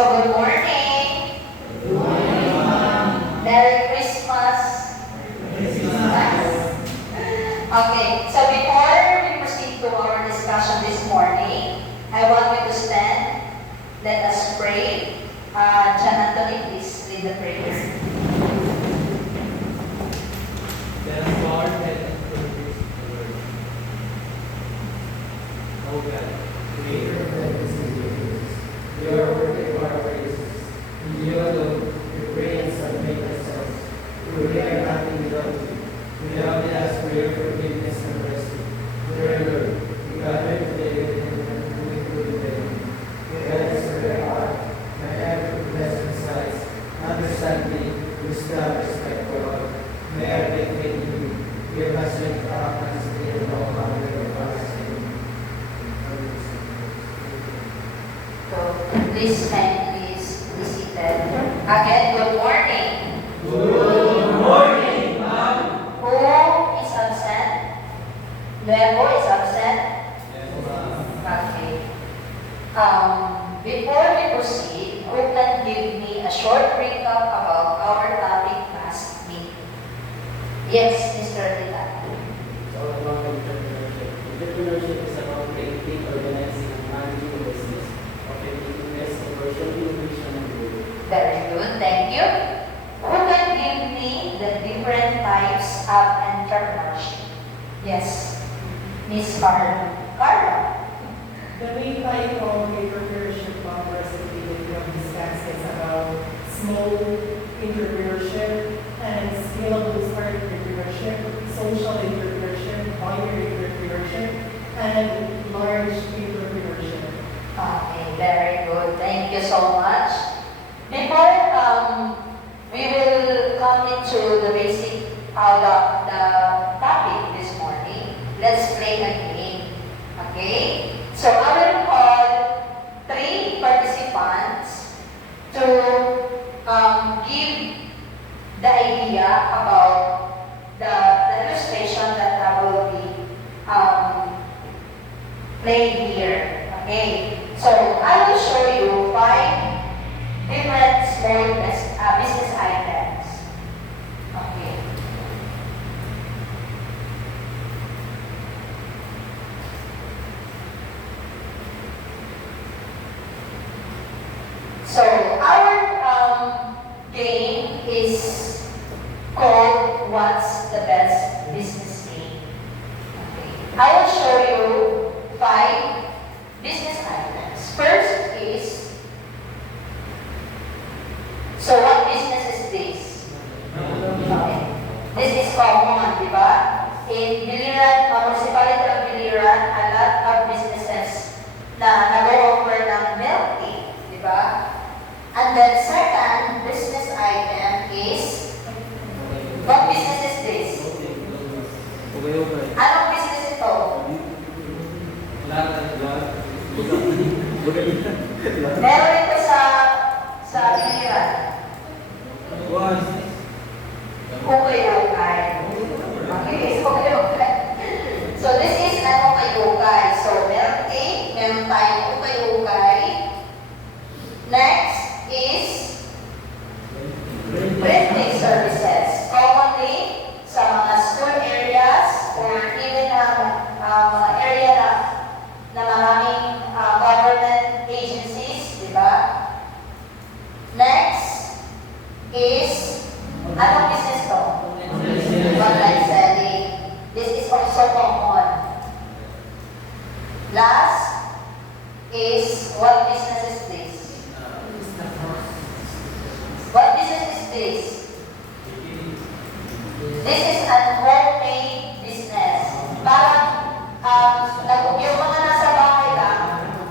good morning. Good morning, ma'am. Merry Christmas. Okay, so before we proceed to our discussion this morning, I want you to stand. Let us pray. John Anthony, please lead the prayer. Let us bow our head and praise the Lord. O God, Creator of heavens and universe, we are worthy of our praises. In you alone, we pray and submit ourselves. For we are nothing without you. We humbly ask for your forgiveness and mercy. Dear Lord, we gather today with an included day. Guide us with our heart, may every blessing size, understanding, wisdom, respect for all. May our faith in you give us strength to act and stay in all power of our sin. So please stand, please be seated. Again, good morning. Good morning, ma'am. Who is absent? Levo is absent? Yes, ma'am. Okay. Before we proceed, who can give me a short recap about our topic last meeting? Yes, Mr. Tita. So, about entrepreneurship. Entrepreneurship is about creating, organizing, and managing a business, effectiveness, commercial innovation, and growth. Very good, thank you. Who can give me the different types of entrepreneurship? Yes, Miss Carla. Carla. The main type of entrepreneurship recipe that we have discussed is about small entrepreneurship and scalable start entrepreneurship, social entrepreneurship, binary entrepreneurship, and large entrepreneurship. Okay, very good. Thank you so much. Before we will come into the basic the topic this morning, let's play a game. Okay? So I will call 3 participants to give the idea about the illustration that I will be playing here. Okay? So I will show you 5 different small business items. Okay. So our game is called What's the Best Business Game? Okay. I will show you 5 business items. First is, so what business is this? Okay. This is common, di ba? In Biliran, municipality of Biliran, a lot of businesses na nag-offer ng milk tea, di ba? And then second business item is, what business is this? Okay. Anong business ito? Meron ito sa Biliran. Ukay-ukay. Okay, ukay-ukay. So this is an ukay-ukay. So meron cake, meron tayong ukay-ukay. Next is printing services. Commonly sa mga school areas or even mga area na maraming government agencies, di ba? Next is, anong business to? Online selling. This is also common. Last is, what business is this? What business is this? This is an homemade business. Parang, yung mga nasa bahay lang,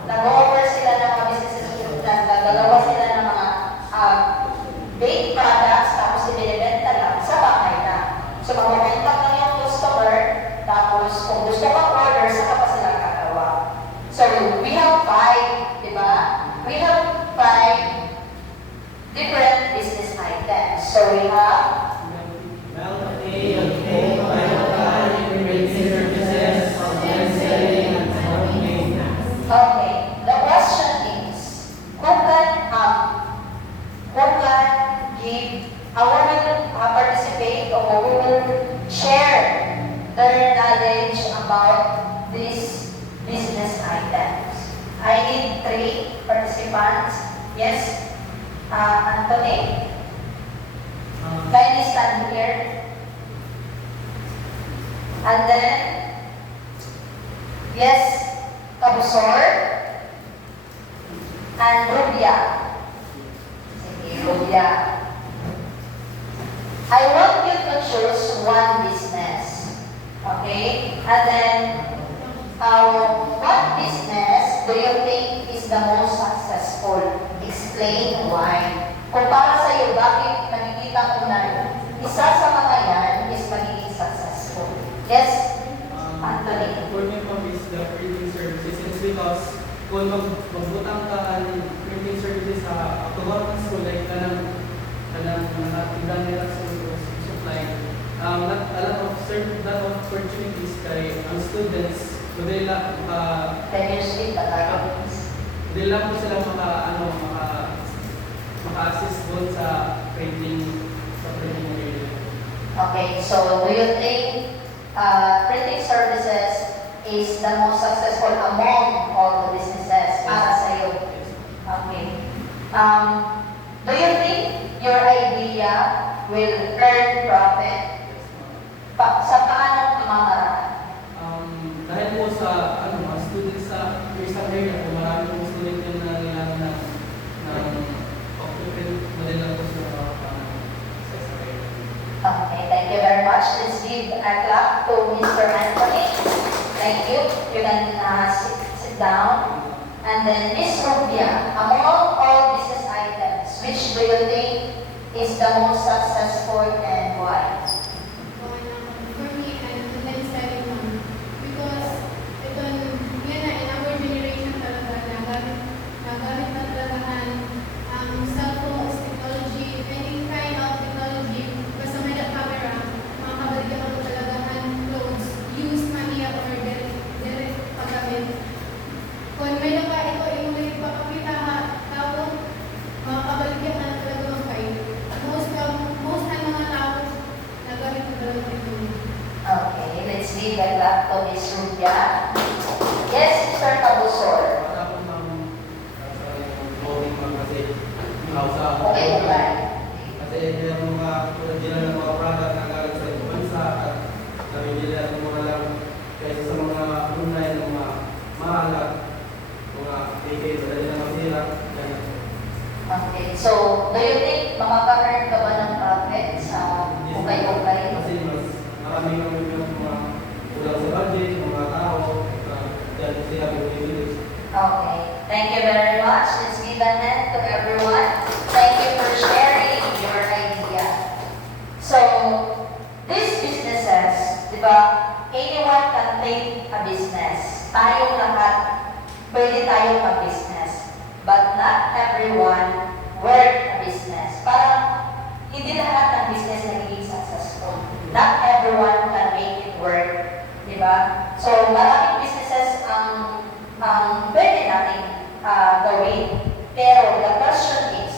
nag-offer sila ng mga businesses, nagdalawa sila ng mga baked products, tapos ibinibenta lang sa bahay lang. So, mag-contact lang yung customer, tapos kung gusto kang order, saka pa sila gagawa. So, we have 5, di ba? We have 5 different business items. So, we have okay. The question is, who can give, who will participate or who will share their knowledge about these business items. I need 3 participants. Yes, Anthony, kindly stand here. And then, yes, Kabusor and Rubia. Sige, Rubia. I want you to choose one business. Okay? And then, what business do you think is the most successful? Explain why. Kung para sa iyo, bakit nakikita mo na isa sa mga yan is magiging successful? Yes, Anthony. For me, ma'am, is the printing services. It's because kung magbutang ka ng printing services sa actual school, like kanang ilang nila sa supply, not a lot of opportunities kay ang students, kundi lang Can you speak Tagalog? hindi lang po sila maka-assist doon sa printing area. Okay, so do you think printing services is the most successful among all the businesses para sa iyo? Okay. Do you think your idea will earn profit? Sa paano pamamaraan? Dahil po sa mga students sa isang area, kung marami pong student yung nangyayari ng occupant, madali lang po sila sa isang area. Okay, thank you very much. Let's give a clap to Mr. Anthony. Thank you. You can sit down. And then Ms. Rubia, among all business items, which do you think is the most successful and why? For me, online selling naman. Because ito, yan na, in our generation talaga, nagamit na talaga ang cellphones, technology, any kind of technology, basta may camera, makakabalik ako talaga clothes, used maniya or direct paggamit. Kung may naka ito, yung may papakita tao, makakabalik yan na talaga mag-fight. Most ng mga tao, nagamit na talaga ito. Okay, let's give a clap to Ms. Rubia. Yes, Mr. Kabusor. Para po sa clothing mga kasi sa Okay, okay. kasi yung mga original ng mga product na galing sa ibang bansa at nabibili natin mga lang kaysa sa mga online ng mga mahal at mga ticket na nila masira. Ganyan. Okay, so do you think makaka-earn ka ba ng profit sa ukay-ukay? Kasi mas marami kami yung mga kulang sa budget, mga tao, dahil siya bumibili. Okay, thank you very much. Let's give a hand to everyone. Thank you for sharing your idea. So, these businesses, di ba, anyone can take a business. Tayong lahat, pwede tayong mag-business. But not everyone work a business. Parang hindi lahat ng business nagiging successful. Not everyone can make it work. Di ba? So, maraming businesses ang pwede natin gawin. Pero the question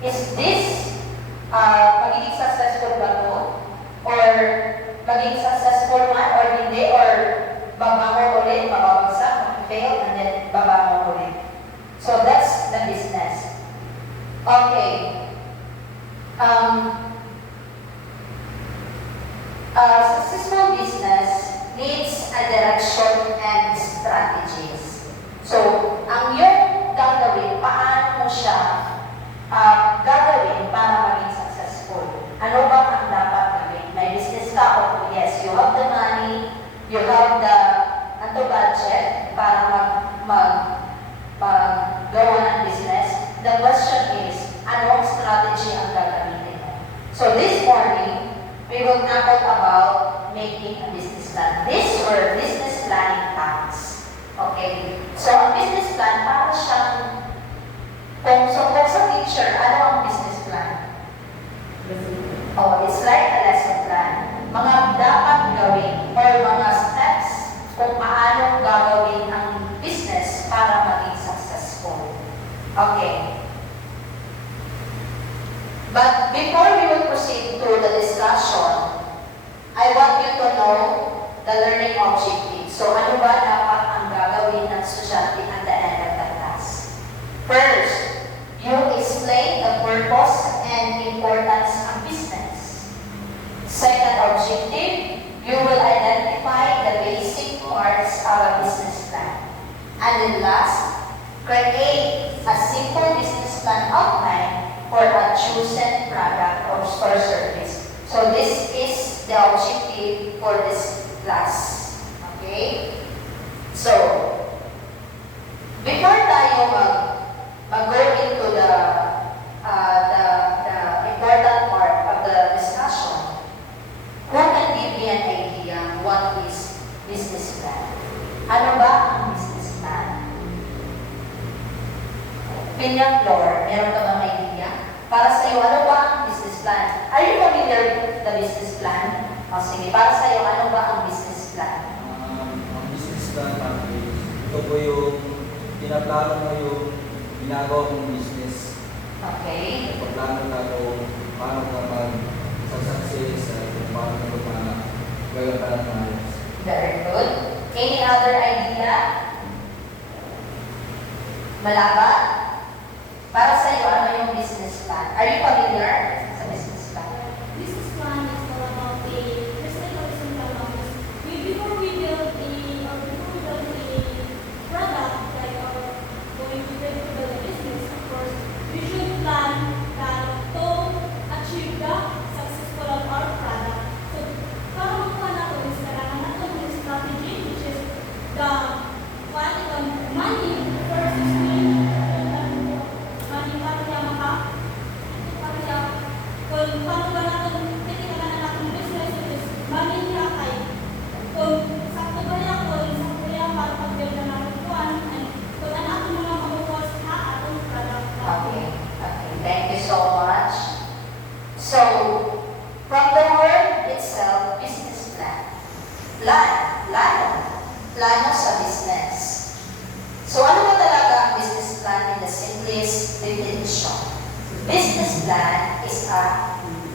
is this magiging successful ba to? Or magiging successful man or hindi? Or babangon ulit, mababagsak, fail, and then babangon ulit. So that's the business. Okay. Successful business needs a direction and strategies. So, ang yung gagawin, paano mo siya gagawin para maging successful? Ano ba ang dapat gawin? May business ka o yes, you have the money, you have the budget para maggawa ng business. The question is, anong strategy ang gagamitin mo? So this morning, we will talk about making a business plan. These were business planning tasks. Okay? So, ang business plan, para siyang, kung sa teacher, ano ang business plan? Oh, it's like a lesson plan. Mga dapat gawin or mga steps kung paano gagawin ang business para maging successful. Okay. But before we will proceed to the discussion, I want you to know the learning objective. So ano ba dapat ang gagawin ng estudyante at the end of the class? First, you explain the purpose and importance of business. Second objective, you will identify the basic parts of a business plan. And then last, create a simple business plan outline for a chosen product or service. So this is the objective for this class. Okay? So, before tayo mag-go into the important part of the discussion, who can give me an idea what is business plan? Ano ba ang business plan? Pinyang floor, meron ka bang idea? Para sa iyo, ano ba ang business plan? Are you familiar with the business plan? O sige, para sa iyo, ano ba ang business plan? Ang business plan natin, ito po yung pinaplano mo yung ginagawa mong business. Okay. Pagplano ka kung paano ka mag-success, kung paano ka gagawin ka ng maayos. Very good. Any other idea? Malaba? Para sa iyo, ano yung business plan? Are you familiar sa business plan? Business plan is all about a horizontal lines. Before we build a product like our going to build a business, of course, we should plan that to achieve the successful of our product. So, para makuha natin is kailangan natin ng strategy, which is the money first is money para siya kung paano ba natin titingnan natin business is money niya kay kung sakto ba niya para pag-build na natin kuhan and kung ano ating mga mabubuwas na atong product. Okay. Okay. Thank you so much. So, from the word itself, business plan. Plano sa business. So, ano ba talaga ang business plan in the simplest definition? Business plan is a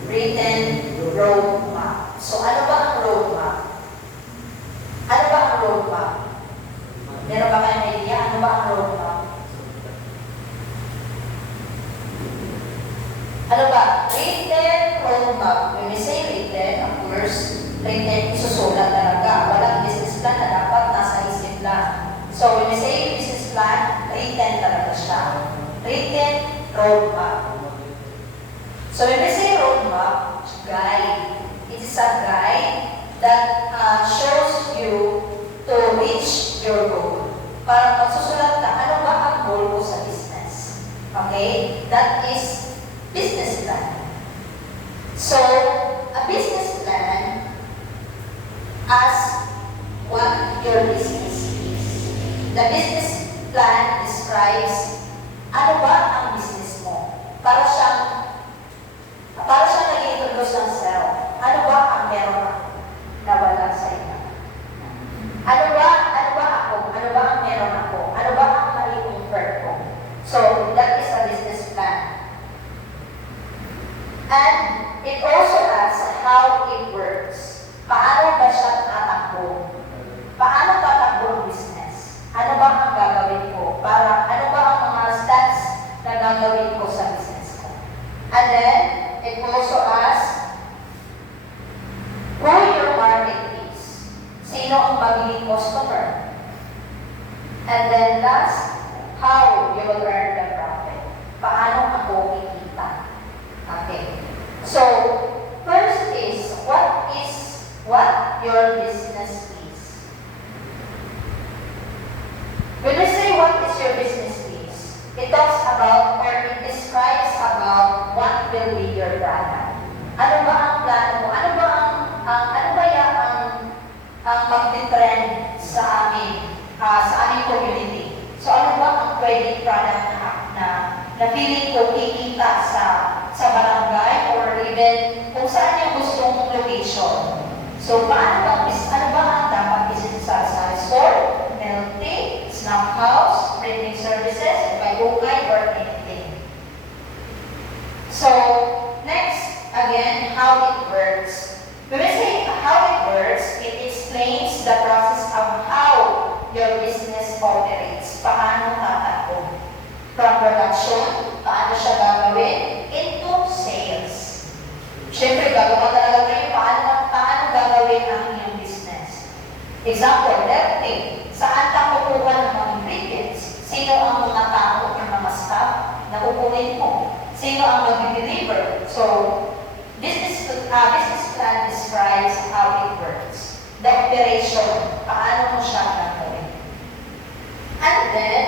written roadmap. So, ano ba ang roadmap? Ano ba ang roadmap? Meron ba kayong idea? Ano ba ang roadmap? Ano ba? Written roadmap. When we say written, of course, written, isusulat talaga. Walang business plan na dapat nasa isip lang. So, when we say business plan, written talaga siya. Written roadmap. So, when we say roadmap, guide. It is a guide that shows you to reach your goal. Para magsusulat ka, ano ba ang goal ko sa business? Okay? That is business plan. So, a business plan as what your business is. The business plan describes ano ba ang business mo. Para siyang nag-introduce ng self. Ano ba ang meron ako na wala sa inyo? Ano ba ako? Ano ba ang meron ako? Ano ba ang mali-convert ko? So, that is a business plan. And it also asks how it works. Paano ba siya tatakbo? Paano tatakbo ang business? Ano ba ang gagawin ko? Ano ba ang mga steps na gagawin ko sa business ko? And then, it also asks who your market is. Sino ang magiging customer? And then last, how you will earn the profit. Paano ako kikita? Okay. So, first is what your business is. When we say what is your business is, it talks about or it describes about what will be your product. Ano ba ang plano mo? Ano ba ang magti-trend sa aming community? So ano ba ang pwedeng product na feeling ko kikita sa barangay or even kung saan yung gusto mong location? So ano ba ang dapat isa sa store, milk tea, snack house, printing services, ukay-ukay, or anything? So, how it works. When we say how it works, it explains the process of how your business operates. Paano tatakbo? From production, paano siya gagawin, into sales. Siyempre, gagawa talaga kayo paano gagawin ang inyong business. Example, let's saan ka kukuha ng mga ingredients? Sino ang mga tao o mga staff na kukunin mo? Sino ang mag-deliver? So, business plan describes how it works. The operation, paano mo siya gagawin. And then,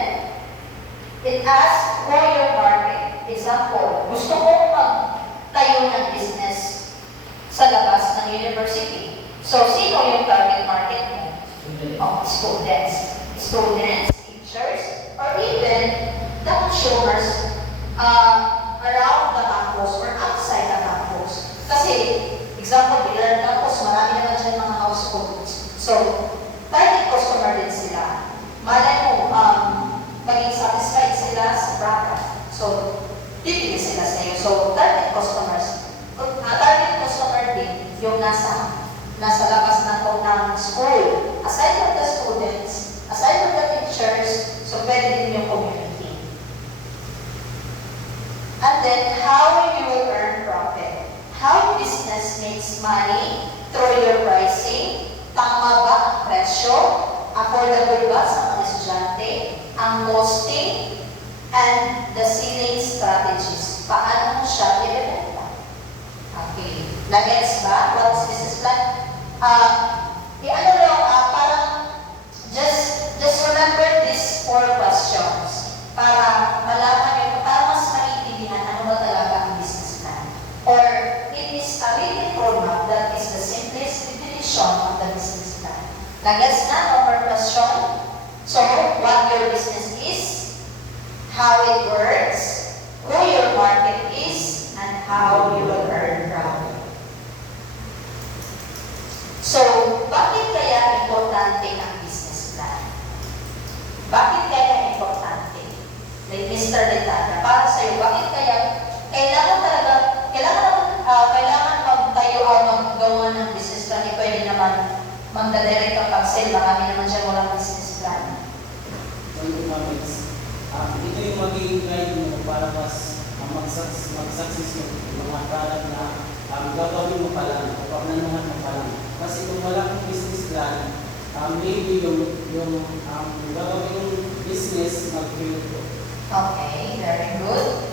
it asks for your market. Example, gusto mong magtayo ng business sa labas ng university. So, sino yung target market mo? Oh, students, teachers, or even the consumers around the campus or outside the campus. Kasi, example, bilang campus, marami naman dyan mga households. So, target customer din sila. Malay mo, maging satisfied sila sa product. So, bibili sila sa iyo. So, target customer din yung nasa labas ng school. Aside from the students, aside from the teachers, so pwede din yung community. And then, how you will earn profit. How business makes money through your pricing. Tama ba ang presyo? Affordable ba sa mga estudyante? Ang costing and the selling strategies. Paano mo siya i-rebenta? Okay. Nagets ba? What's business plan? Parang just remember these 4 questions para malaman nyo, para mas maintindihan ano ba talaga ang business plan. Or it is a written format that is the simplest definition of the business plan. Nagets na? No more question? So, what your business is, how it works, who your market is, and how you will earn profit. So, bakit kaya importante ang business plan? Bakit kaya importante? Like Mr. Letania, para sa iyo, bakit kaya kailangan magtayo o maggawa ng business plan? Pwede naman magdadirect ang pag-sell, marami naman dyan walang business plan. Ito yung magiging guide mo para mas mag-success yung mga product na gagawin mo pa lang, kapag nanuhan mo pa lang. Kasi kung wala kang business plan, maybe yung gagawin yung business mag-fail ko. Okay, very good.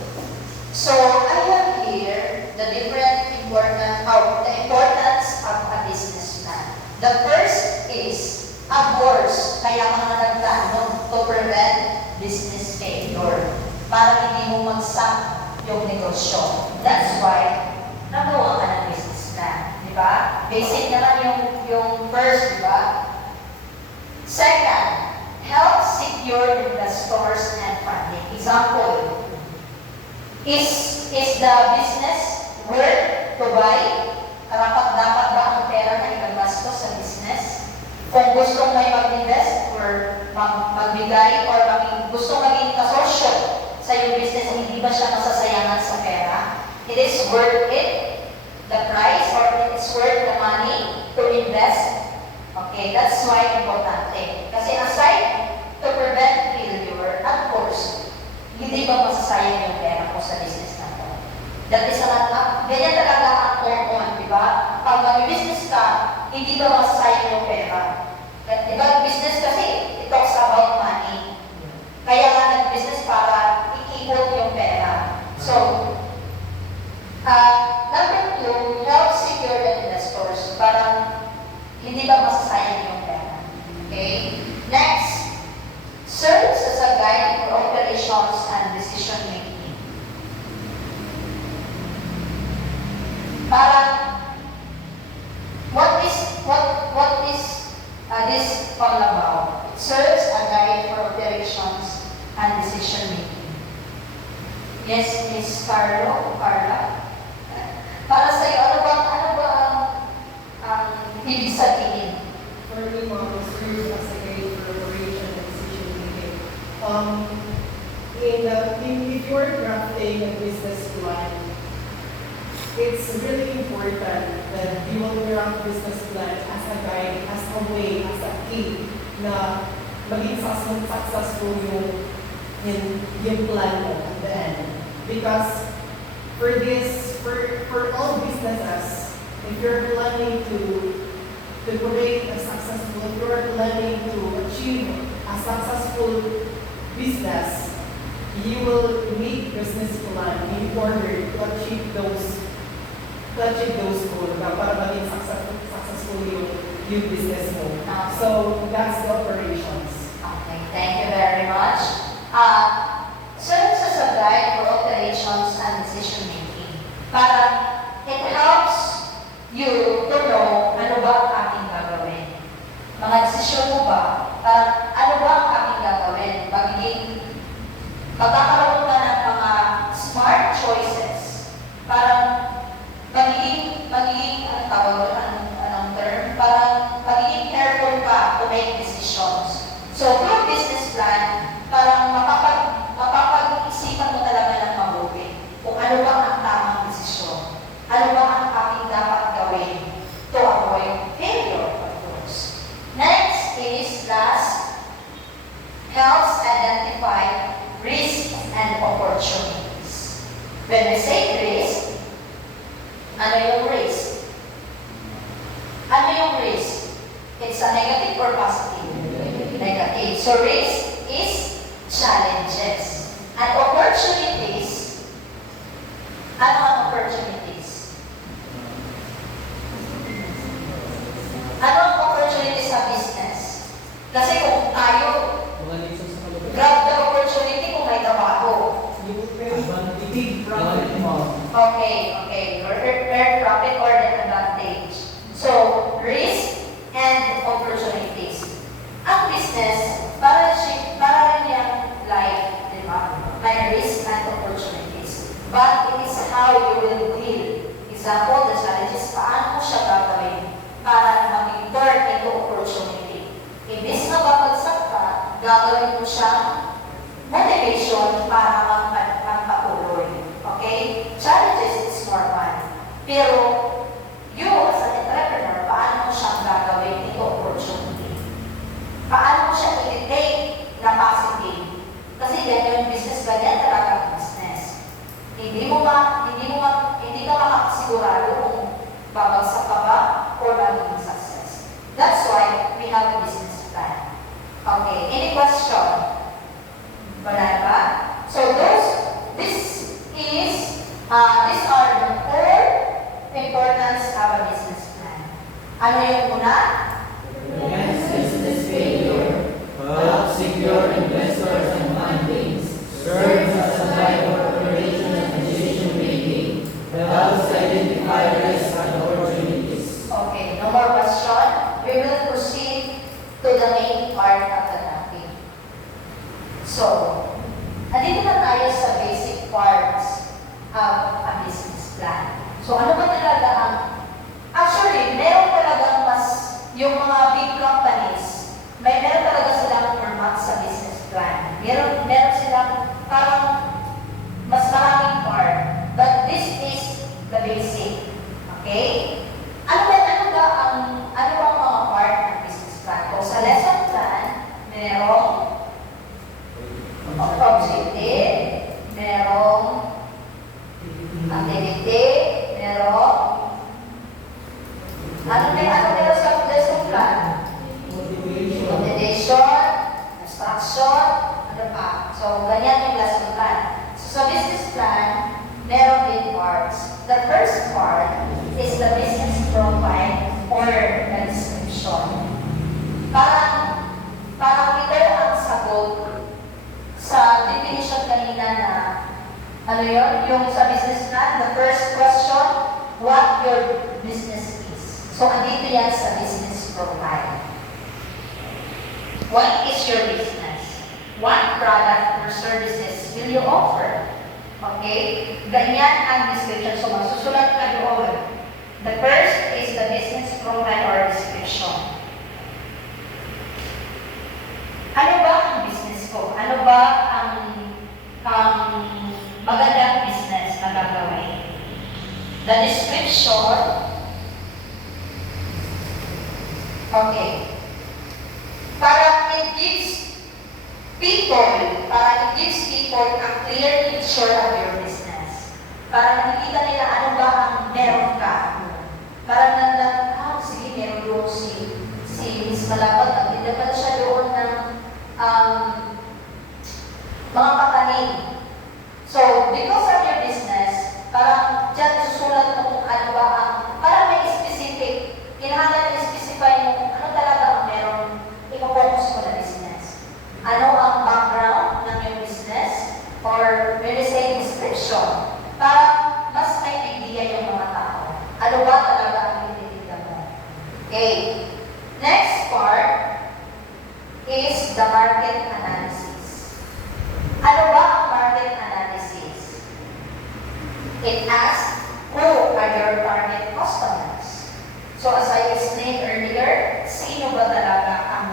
So, I have here the importance of a business plan. The first is, of course, kaya mga nagplano to prevent business failure para hindi mo magsak yung negosyo. That's why nagawa ka ng business plan. Di ba? Basic naman yung first, di ba? Second, help secure investors and funding. Example, is the business worth to buy? Dapat ba ang pera na igagastos sa business? Kung gustong may mag-invest or magbigay or gustong maging kasosyo sa iyong business, hindi ba siya masasayangan sa pera? It is worth it, the price, or it is worth the money to invest. Okay, that's why importante. Kasi aside to prevent failure, of course, hindi ba masasayang yung pera ko sa business na to? That is ganyan talaga ang common, di ba? Pag mag-business ka, hindi ba masasayang yung pera? Di ba, business kasi, it talks about money. Kaya nga nag-business para iikot yung pera. So, number 2, help secure the investors. Parang hindi ba masasayang yung pera? Okay? Next, serves as a guide for operations and decision making. Parang, what is this all about? It serves a guide for operations and decision making. Yes, Miss Carla? Para sa iyo, ano ba ang ibig sabihin? For me, serves as a guide for operation and decision making. If you are drafting a business plan, it's really important that you will craft business plan as a guide, as a way, as a key na maging successful yung plan mo at the end. Because for all businesses, if you're planning to create a successful, if you're planning to achieve a successful business, you will need business plan in order to achieve those goals para maging successful yung business mo. So that's the operations. Okay, thank you very much. Serves as a guide for operations and decision making. Para it helps you to know ano ba ang ating gagawin. Mga desisyon mo ba? Para ano ba ang ating gagawin? Magkakaroon ka ng mga smart choices. Parang magiging anong tawag doon? Anong term? Parang magiging careful ka to make decisions. So, through business plan, parang mapapag-isipan mo talaga ng mabuti kung ano ba ang tamang desisyon. Ano ba ang ating dapat gawin to avoid failure, of course. Next is last, helps identify risks and opportunities. When we say risk, ano yung risk? Ano yung risk? It's a negative or positive? Negative. So risk is challenges. And opportunities, ano ang opportunities? Ano ang opportunities sa business? Kasi kung tayo, Mga lessons sa kalooban. grab the opportunity kung may trabaho. Big profit mo. Okay. Earn profit or the advantage. So, risk and opportunities. Ang business, para rin yung life, di ba? May risk and opportunities. But it is how you will deal. Example, the challenges, paano mo siya gagawin para maging turn into opportunity. Imbis na babagsak ka, gagawin mo siyang motivation para magpatuloy. Okay? Challenges is normal. Pero, you as an entrepreneur, paano mo siyang gagawin into opportunity? Paano mo siya i-take na positive? Kasi yan yung business, ganyan talaga ang business. Hindi ka makakasigurado kung babagsak ka ba or magiging success. That's why we have a business plan. Okay, any question? Wala ba? So these are the four importance of a business plan. Ano yung una? Against business failure, help secure investors and fundings, serves as a guide for operation and decision making, helps identify risks and opportunities. Okay, no more question. We will proceed to the main part of the topic. So, andito na tayo sa basic parts of a business plan. So, ano ba talaga ang... Actually, meron talagang yung mga big companies, meron talaga silang format sa business plan. Meron silang parang mas maraming part. But this is the basic. Okay? Ano ba ang mga part ng business plan? O sa lesson plan, merong objective, merong activity, merong ano meron sa lesson plan? Motivation, instruction, ano pa? So, ganyan yung lesson plan. So, sa business plan, meron din parts. The first part is the business profile or the description. Parang ito ang sagot sa definition kanina na ano yun? Yung sa business plan, the first question, what your business is. So, andito yan sa business profile. What is your business? What product or services will you offer? Okay? Ganyan ang description. So, magsusulat ka doon. The first is the business profile or description. Ano ba ang business ko? Ano ba ang magandang business na gagawin? The description. Okay. It gives people a clear picture of your business. Para nakikita nila ano ba ang meron ka. Para nandang, sige, meron doon si Miss Malapad. Nagtinda pala siya doon ng mga kakanin. So, because of your business, parang dyan susulat mo kung ano ba ang, parang may specific, kailangan na specify mo ano talaga ang meron, ipapokus mo na business. Ano ang background ng yung business, or when we say description, para mas may idea yung mga tao. Ano ba talaga ang ititinda mo? Okay. Next part is the market analysis. Ano ba ang market analysis? It asks, who are your target customers? So as I explained earlier, sino ba talaga ang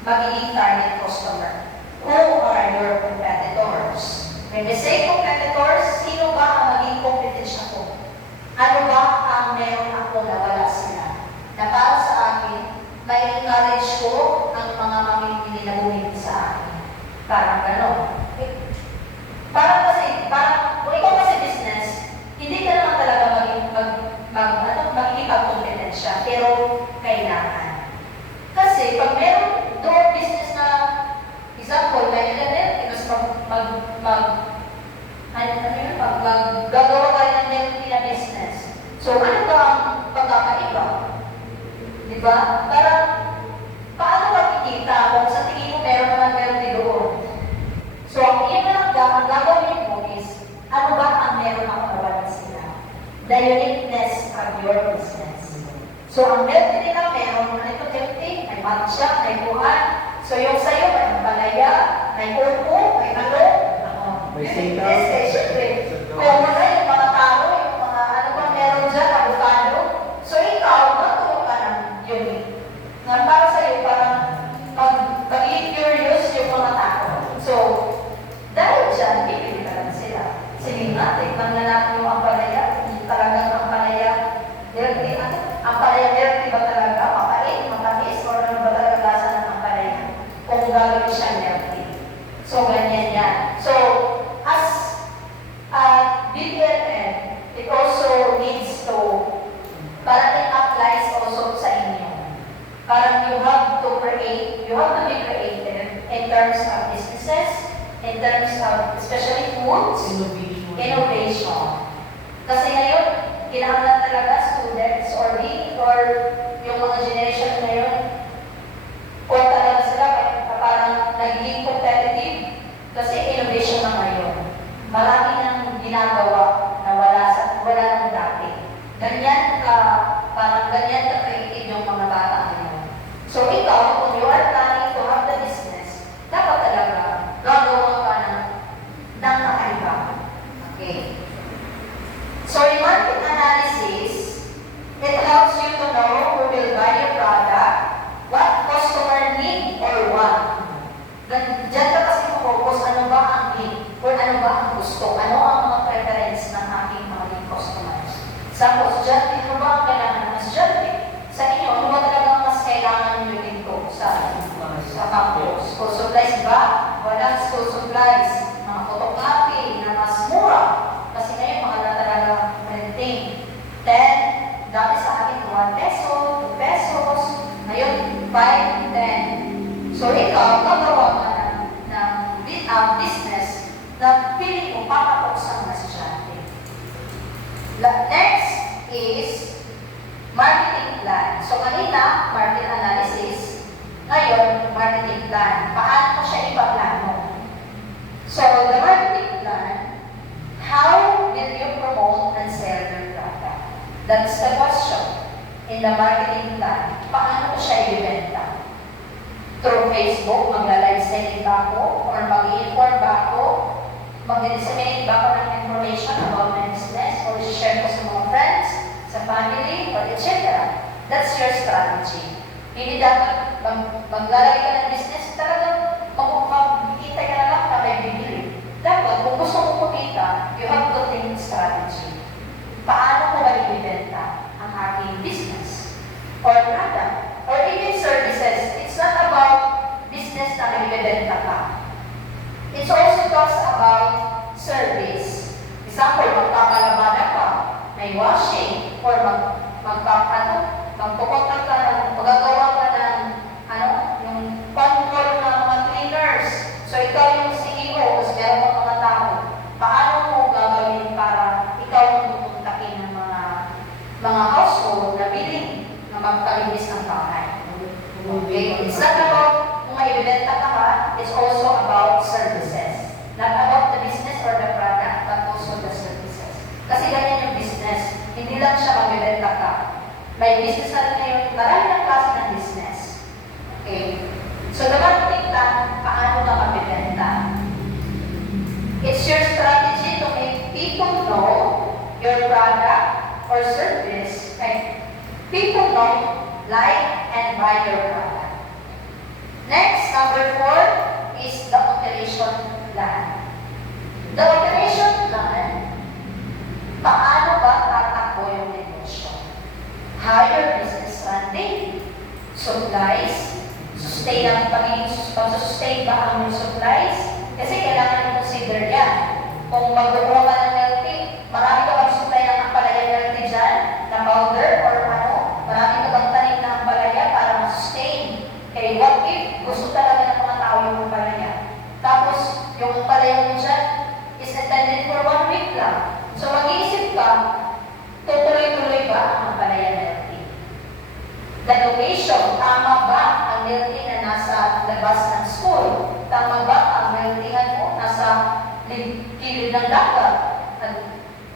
magiging target customer? Who are your competitors? When we say competitors, sino ba ang magiging kompetensya ko? Ano ba ang meron ako na wala sila? Na para sa akin, may encourage ko ang mga mamimili na bumili sa akin. Parang gano'n. Parang kung ikaw kasi business, hindi ka naman talaga magiging-kompetensya, pero kailangan. Kasi pag meron doon business na, example, may internet, maggagawa ka rin ng meron na business. So, ano ba ang pagkakaiba? Diba? Parang, paano makikita kung sa tingin mo meron din doon? So, ang gagawin mo is, ano ba ang meron ako na wala sila? The uniqueness of your business. So, ang milk tea nila, meron mo na ito milk tea, may matcha, may buhan. So, yung sa'yo, may palaya, may upo, may manok. May sitaw. Yes, syempre. Kung wala yung mga tao, yung mga ano ba meron dyan, avocado. So, ikaw, magtulong ka ng unique. Nga para sa'yo, parang pag-i curious yung mga tao. So, dahil dyan, bibili ka lang sila. Sige nga, tikman na natin yung ampalaya. Talagang ampalaya, ang palaya dirty ba talaga? Mapait, matamis, or ano ba talaga lasa ng ampalaya? Kung gagawin siya dirty. So, ganyan yan. So, as BPLN, it also needs to, parang it applies also sa inyo. Parang you have to be creative in terms of businesses, in terms of, especially foods, innovation. Kasi ngayon, kailangan talaga students or yung mga generation ngayon, o talaga sila parang nagiging competitive kasi innovation na ngayon. Marami nang ginagawa na wala nang dati. Parang ganyan ka creative yung mga bata ngayon. So ikaw, kung you are planning to have the business, dapat talaga gagawa ka ng kakaiba. Okay. So in market analysis, it helps you to know who will buy your product, what customer need or want. Diyan ka kasi focus ano ba ang need or ano ba ang gusto, ano ang mga preference ng aking mga customers. Suppose dyan, ano ba ang kailangan ng estudyante? Sa inyo, ano ba talagang mas kailangan nyo dito sa campus? School supplies ba? Walang school supplies. Mga photocopy na mas mura. Kasi ngayon, mahal na talaga printing. 10, dati sa akin, 1 peso, 2 pesos. Ngayon, 5, 10. So, ikaw, gagawa ka ng business na pili mo papapok sa mga estudyante. Next is marketing plan. So, kanina, market analysis. Ngayon, marketing plan. Paano mo siya ipaplano? So, the marketing plan, how will you promote and sell your product? That's the question. In the marketing plan, paano ko siya ibenta? Through Facebook, magla-live selling ba ako? Or mag-i-inform ba ako? Mag-disseminate ba ako ng information about my business? Or share ko sa mga friends, sa family, or etc. That's your strategy. Hindi dapat maglalagay ka ng business, talagang magkikita ka na lang na may bibili. Dapat, kung gusto mo kumita, you have to think strategy. Paano ko ba ibibenta? Kasi ganyan yung business. Hindi lang siya magbibenta ka. May business na ngayon, marami ng klase ng business. Okay? So, dapat tingnan paano ka magbibenta. It's your strategy to make people know your product or service. Okay? People know, like, and buy your product. Next, number 4 is the operation plan. The operation plan, paano ba tatakbo yung negosyo? Higher business funding, supplies, pag-sustain ba ang supplies? Kasi kailangan mo consider yan. Kung magbubuha ka ng milk tea, marami ka bang supply ng ampalaya milk tea dyan, na powder or ano, marami ka bang tanim ng ampalaya para ma-sustain. Okay, what if gusto talaga ng mga tao yung ampalaya? Tapos, yung ampalaya mo dyan is intended for 1 week lang. So, mag-iisip ka, tutuloy-tuloy ba ang ampalaya milk tea? The location, tama ba ang milk tea na nasa labas ng school? Tama ba ang milk teahan mo nasa kilid ng dagat?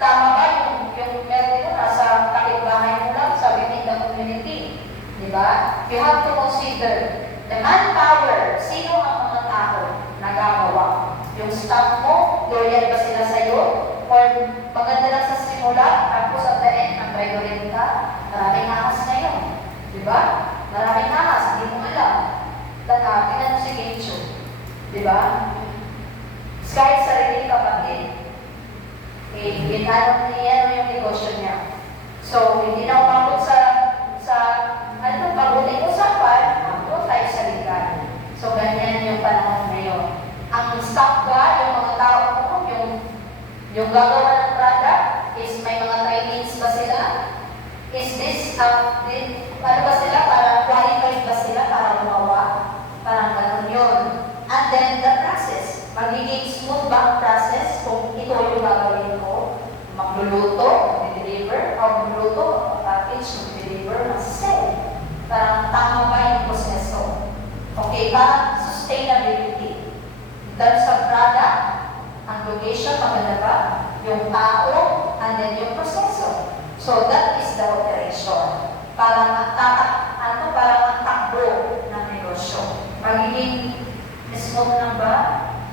Tama ba yung milk tea mo nasa kapitbahay mo lang sa within the community? Diba? You have to consider the manpower. Sino ang mga tao na gagawa? Yung staff mo, loyal ba sila sa'yo? Or maganda lang sa simula, tapos at the end, nag-regulate ka? Maraming ahas ngayon. Diba? Maraming ahas, hindi mo alam. Tingnan mo si Kencho. Diba? Kahit sarili kapatid. Ginanong niya yung negosyo niya. So, hindi na umabot sa mabuting usapan, ako tayo sa legal. So, ganyan yung panahon ngayon. Ang staff ba, yung mga tao mo, yung gagawa ng product, is may mga trainings ba sila? Is this, ano ba sila, para qualified ba sila para gumawa? Parang ganun yun. And then, the process. Magiging smooth ba ang process kung ito yung gagawin ko? Magluluto, mag-deliver, o magluluto, package, mag-deliver, mag-sell. Parang tama ba yung proseso? Okay, parang sustainability. Dahil sa product, ang location, maganda ba? Yung tao, and then yung proseso. So, that is the operation. Parang ang takbo ng negosyo. Magiging smooth na ba?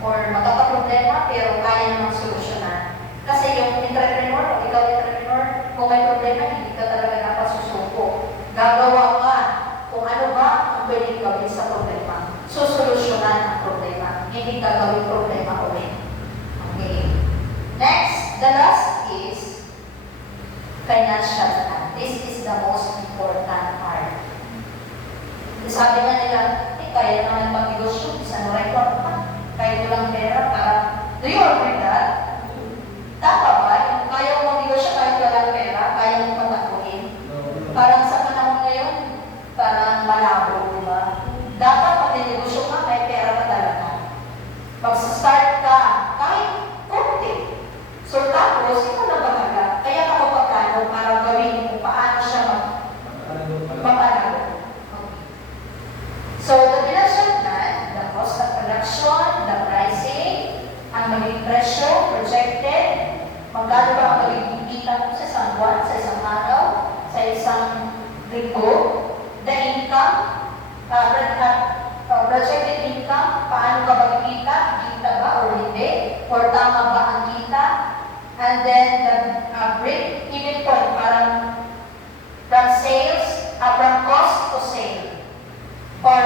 Or magkakaproblema pero kaya namang solusyonan. Kasi yung entrepreneur, o ikaw entrepreneur, kung may problema, hindi ka talaga dapat susuko. Gagawa ka kung ano ba ang pwedeng gawin sa problema. Susolusyonan ang problema. Hindi ka gawin problema ulit. Okay. Next, the last is financial plan. This is the most important part. Sabi nga nila, kaya naman mag-negosyo, isa no record pa. Kaya ko lang pera para, do you agree that? Tama ba? Yung kaya mo mag-negosyo, kaya ko lang pera, kaya mo patakuin. Parang sa panahon ngayon, parang malabo, di ba? Dapat mag-negosyo ka, may pera ka talaga. Mag-start ka, kahit konti. So tapos, ito na bahala. Kaya ka magpapano para gawin kung paano siya magpapano. So, the financial plan, the cost of production, the pricing, ang maging presyo, projected, magkano ba ang magiging kita mo sa isang buwan, sa isang araw, sa isang linggo, the income, projected income, paano ka ba kita ba or hindi, or tama ba ang kita, and then the break-even point, parang from sales, from cost to sale. Or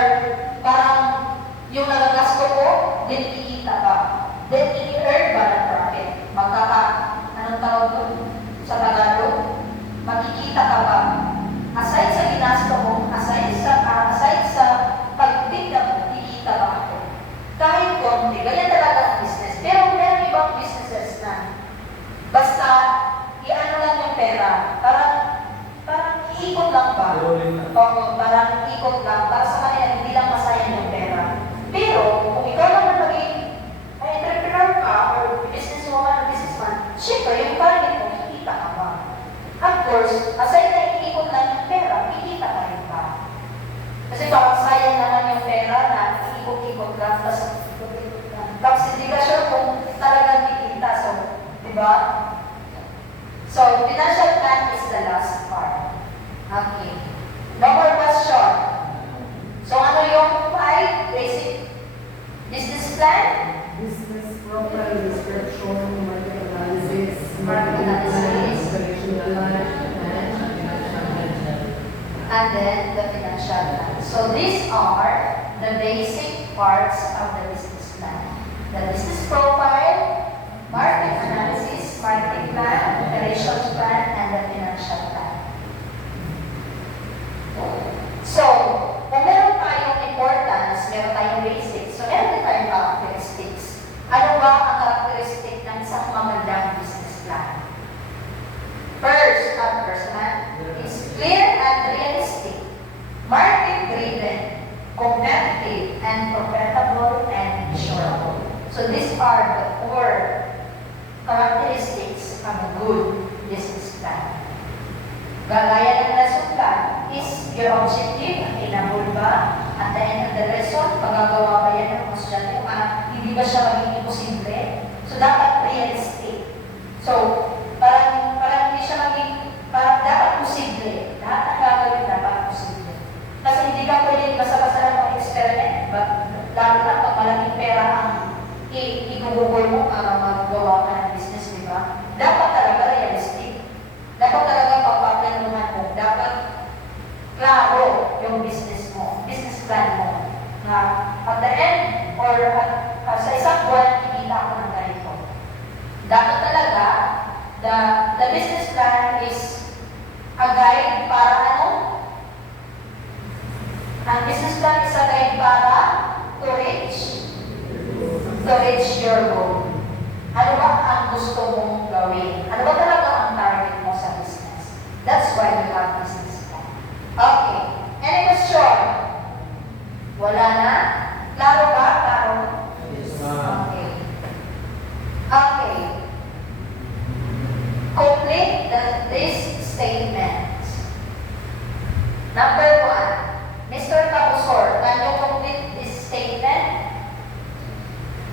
parang yung nagagasto ko, din kikita ba? Then i-earn ba ng profit? Anong tawag doon? Sa Tagalog? Magkikita ka ba? Aside sa ginasto mo, aside sa pagtinda mo, kikita ba ako? Kahit konti, ganyan talaga ang business. Pero meron ibang businesses na basta i-ano lang yung pera. Parang iikot lang ba? Oo, parang ikot lang. Para sa kanila, hindi lang masayang yung pera. Pero, kung ikaw naman maging entrepreneur ka or businesswoman or businessman, syempre, yung target mo, kikita ka ba? Of course, aside na iikot lang yung pera, kikita ka rin ba? Kasi parang sayang naman yung pera na iikot-ikot lang, tapos hindi ka sure kung talagang kikita. So, di ba? So, financial plan is the last part. Okay. No more question. So, ano yung 5 basic business plan? Business profile, description, market analysis, Market analysis. financial plan, and financial management. And then the financial plan. So, these are the basic parts of the business plan. The business profile, market analysis, marketing plan, operations plan, and the financial plan. So, kung meron tayong importance, meron tayong basics, so meron din tayong characteristics. Ano ba ang characteristic ng isang magandang business plan? First, is clear and realistic, market-driven, competitive, and profitable and measurable. So these are the 4 characteristics of a good business plan. Gagaya ng lesson plan, is your objective, attainable ba? At the end of the lesson, magagawa ba yan ng estudyante? Hindi ba siya magiging posible? So dapat realistic. So, parang hindi siya parang dapat posible. Lahat ng gagawin dapat posible. Kasi hindi ka pwede basta-basta lang mag-experiment. Lalo na pag malaking pera ang igugugol mo para magawa ka ng business, di ba? Dapat talaga realistic. Dapat talaga papaplanuhan mo. Dapat klaro yung business mo, business plan mo. Na at the end, or sa isang buwan, kikita ko ng ganito. Dapat talaga, the business plan is a guide para ano? Ang business plan is a guide para to reach your goal. Ano ba ang gusto mong gawin? Ano ba talaga ang target mo sa business? That's why we have business plan. Okay. Any question? Wala na? Klaro ba? Klaro? Yes, Okay. Okay. Complete this statement. Number 1. Mr. Kapusor, can you complete this statement?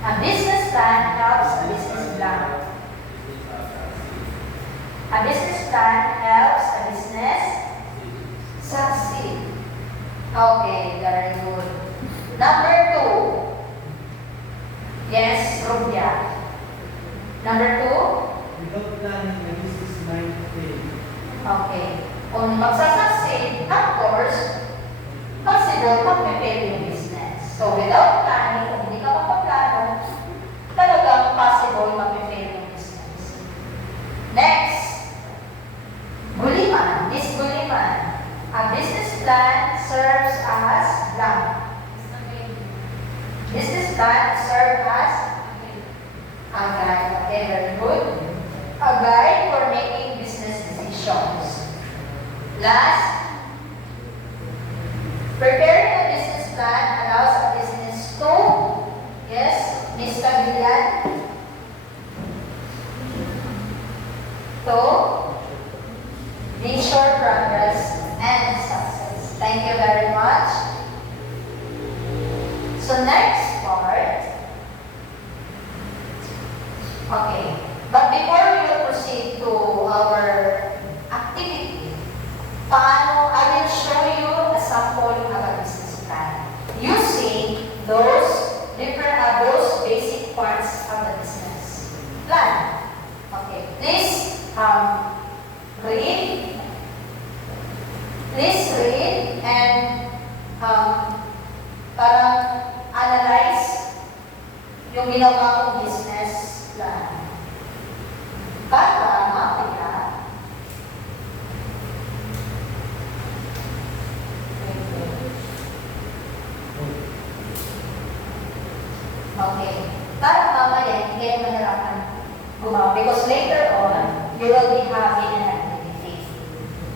A business plan helps a business plan. A business plan helps a business succeed. Okay, very good. Number 2. Yes, Rubia. Number 2. Without planning, the business might fail. Okay. Kung magsasucceed, of course, possible mag-fail yung business. So, without planning, kung hindi ka mapaplano, talagang possible mag-fail yung business. Next, Guliman. Miss Guliman. A business plan serves as blank. Business plan serves as a guide. Okay, very good. A guide for making business decisions. Last, preparing a business plan allows a business to, yes, Ms. Cabillan, to ensure progress and success. Thank you very much. So next part, okay, but before we will proceed to our activity, I will show you a sample of a business plan using those basic parts of the business plan. Okay, please read and parang analyze yung ginawa kong business plan para makita. Okay. Para mamaya, hindi kayo mahirapan gumawa. Because later on, you will be having an activity.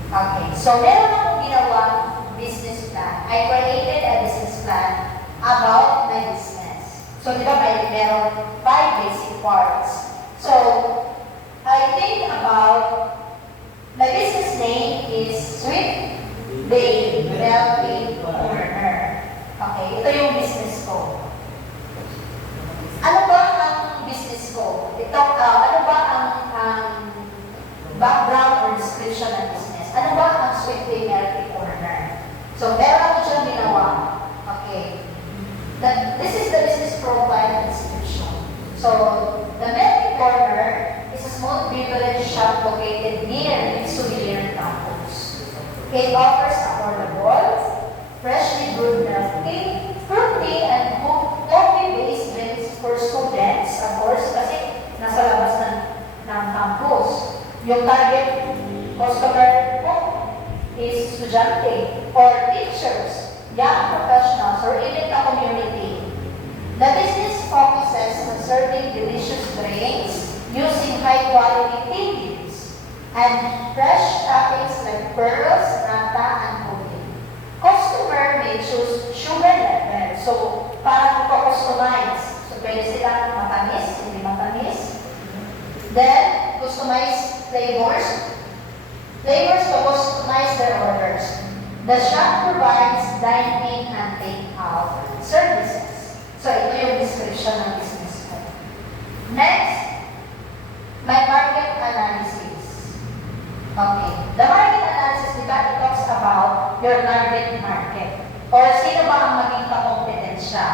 Okay. So, meron akong ginawang business plan. I created a business plan about my business. So, di ba meron 5 basic parts. So, I think about my business name is Sweet Babe Melvin Corner. Okay. Ito yung business ko. Ano ba ang business ko? Ito, ano ba ang description ng business. Ano ba ang Sweet Day Melty Corner? So, meron ako siyang ginawa. Okay. This is the business profile and description. So, the Melty Corner is a small beverage shop located near Souvenir Campus. It offers affordable, freshly brewed milk tea, fruit tea, and coffee-based drinks for students, of course, kasi nasa labas ng campus. Yung target customer po is estudyante or teachers, young professionals, or even the community. The business focuses on serving delicious drinks using high-quality tea leaves and fresh toppings like pearls, nata, and pudding. Customer may choose sugar level. So, para customize. So, pwede silang matamis, hindi matamis. Then, customize flavors. Flavors to customize their orders. The shop provides dine-in and take-out services. So, ito yung description ng business ko. Next, my market analysis. Okay. The market analysis, di ba, it talks about your target market. Or sino ba ang maging kakompetensya.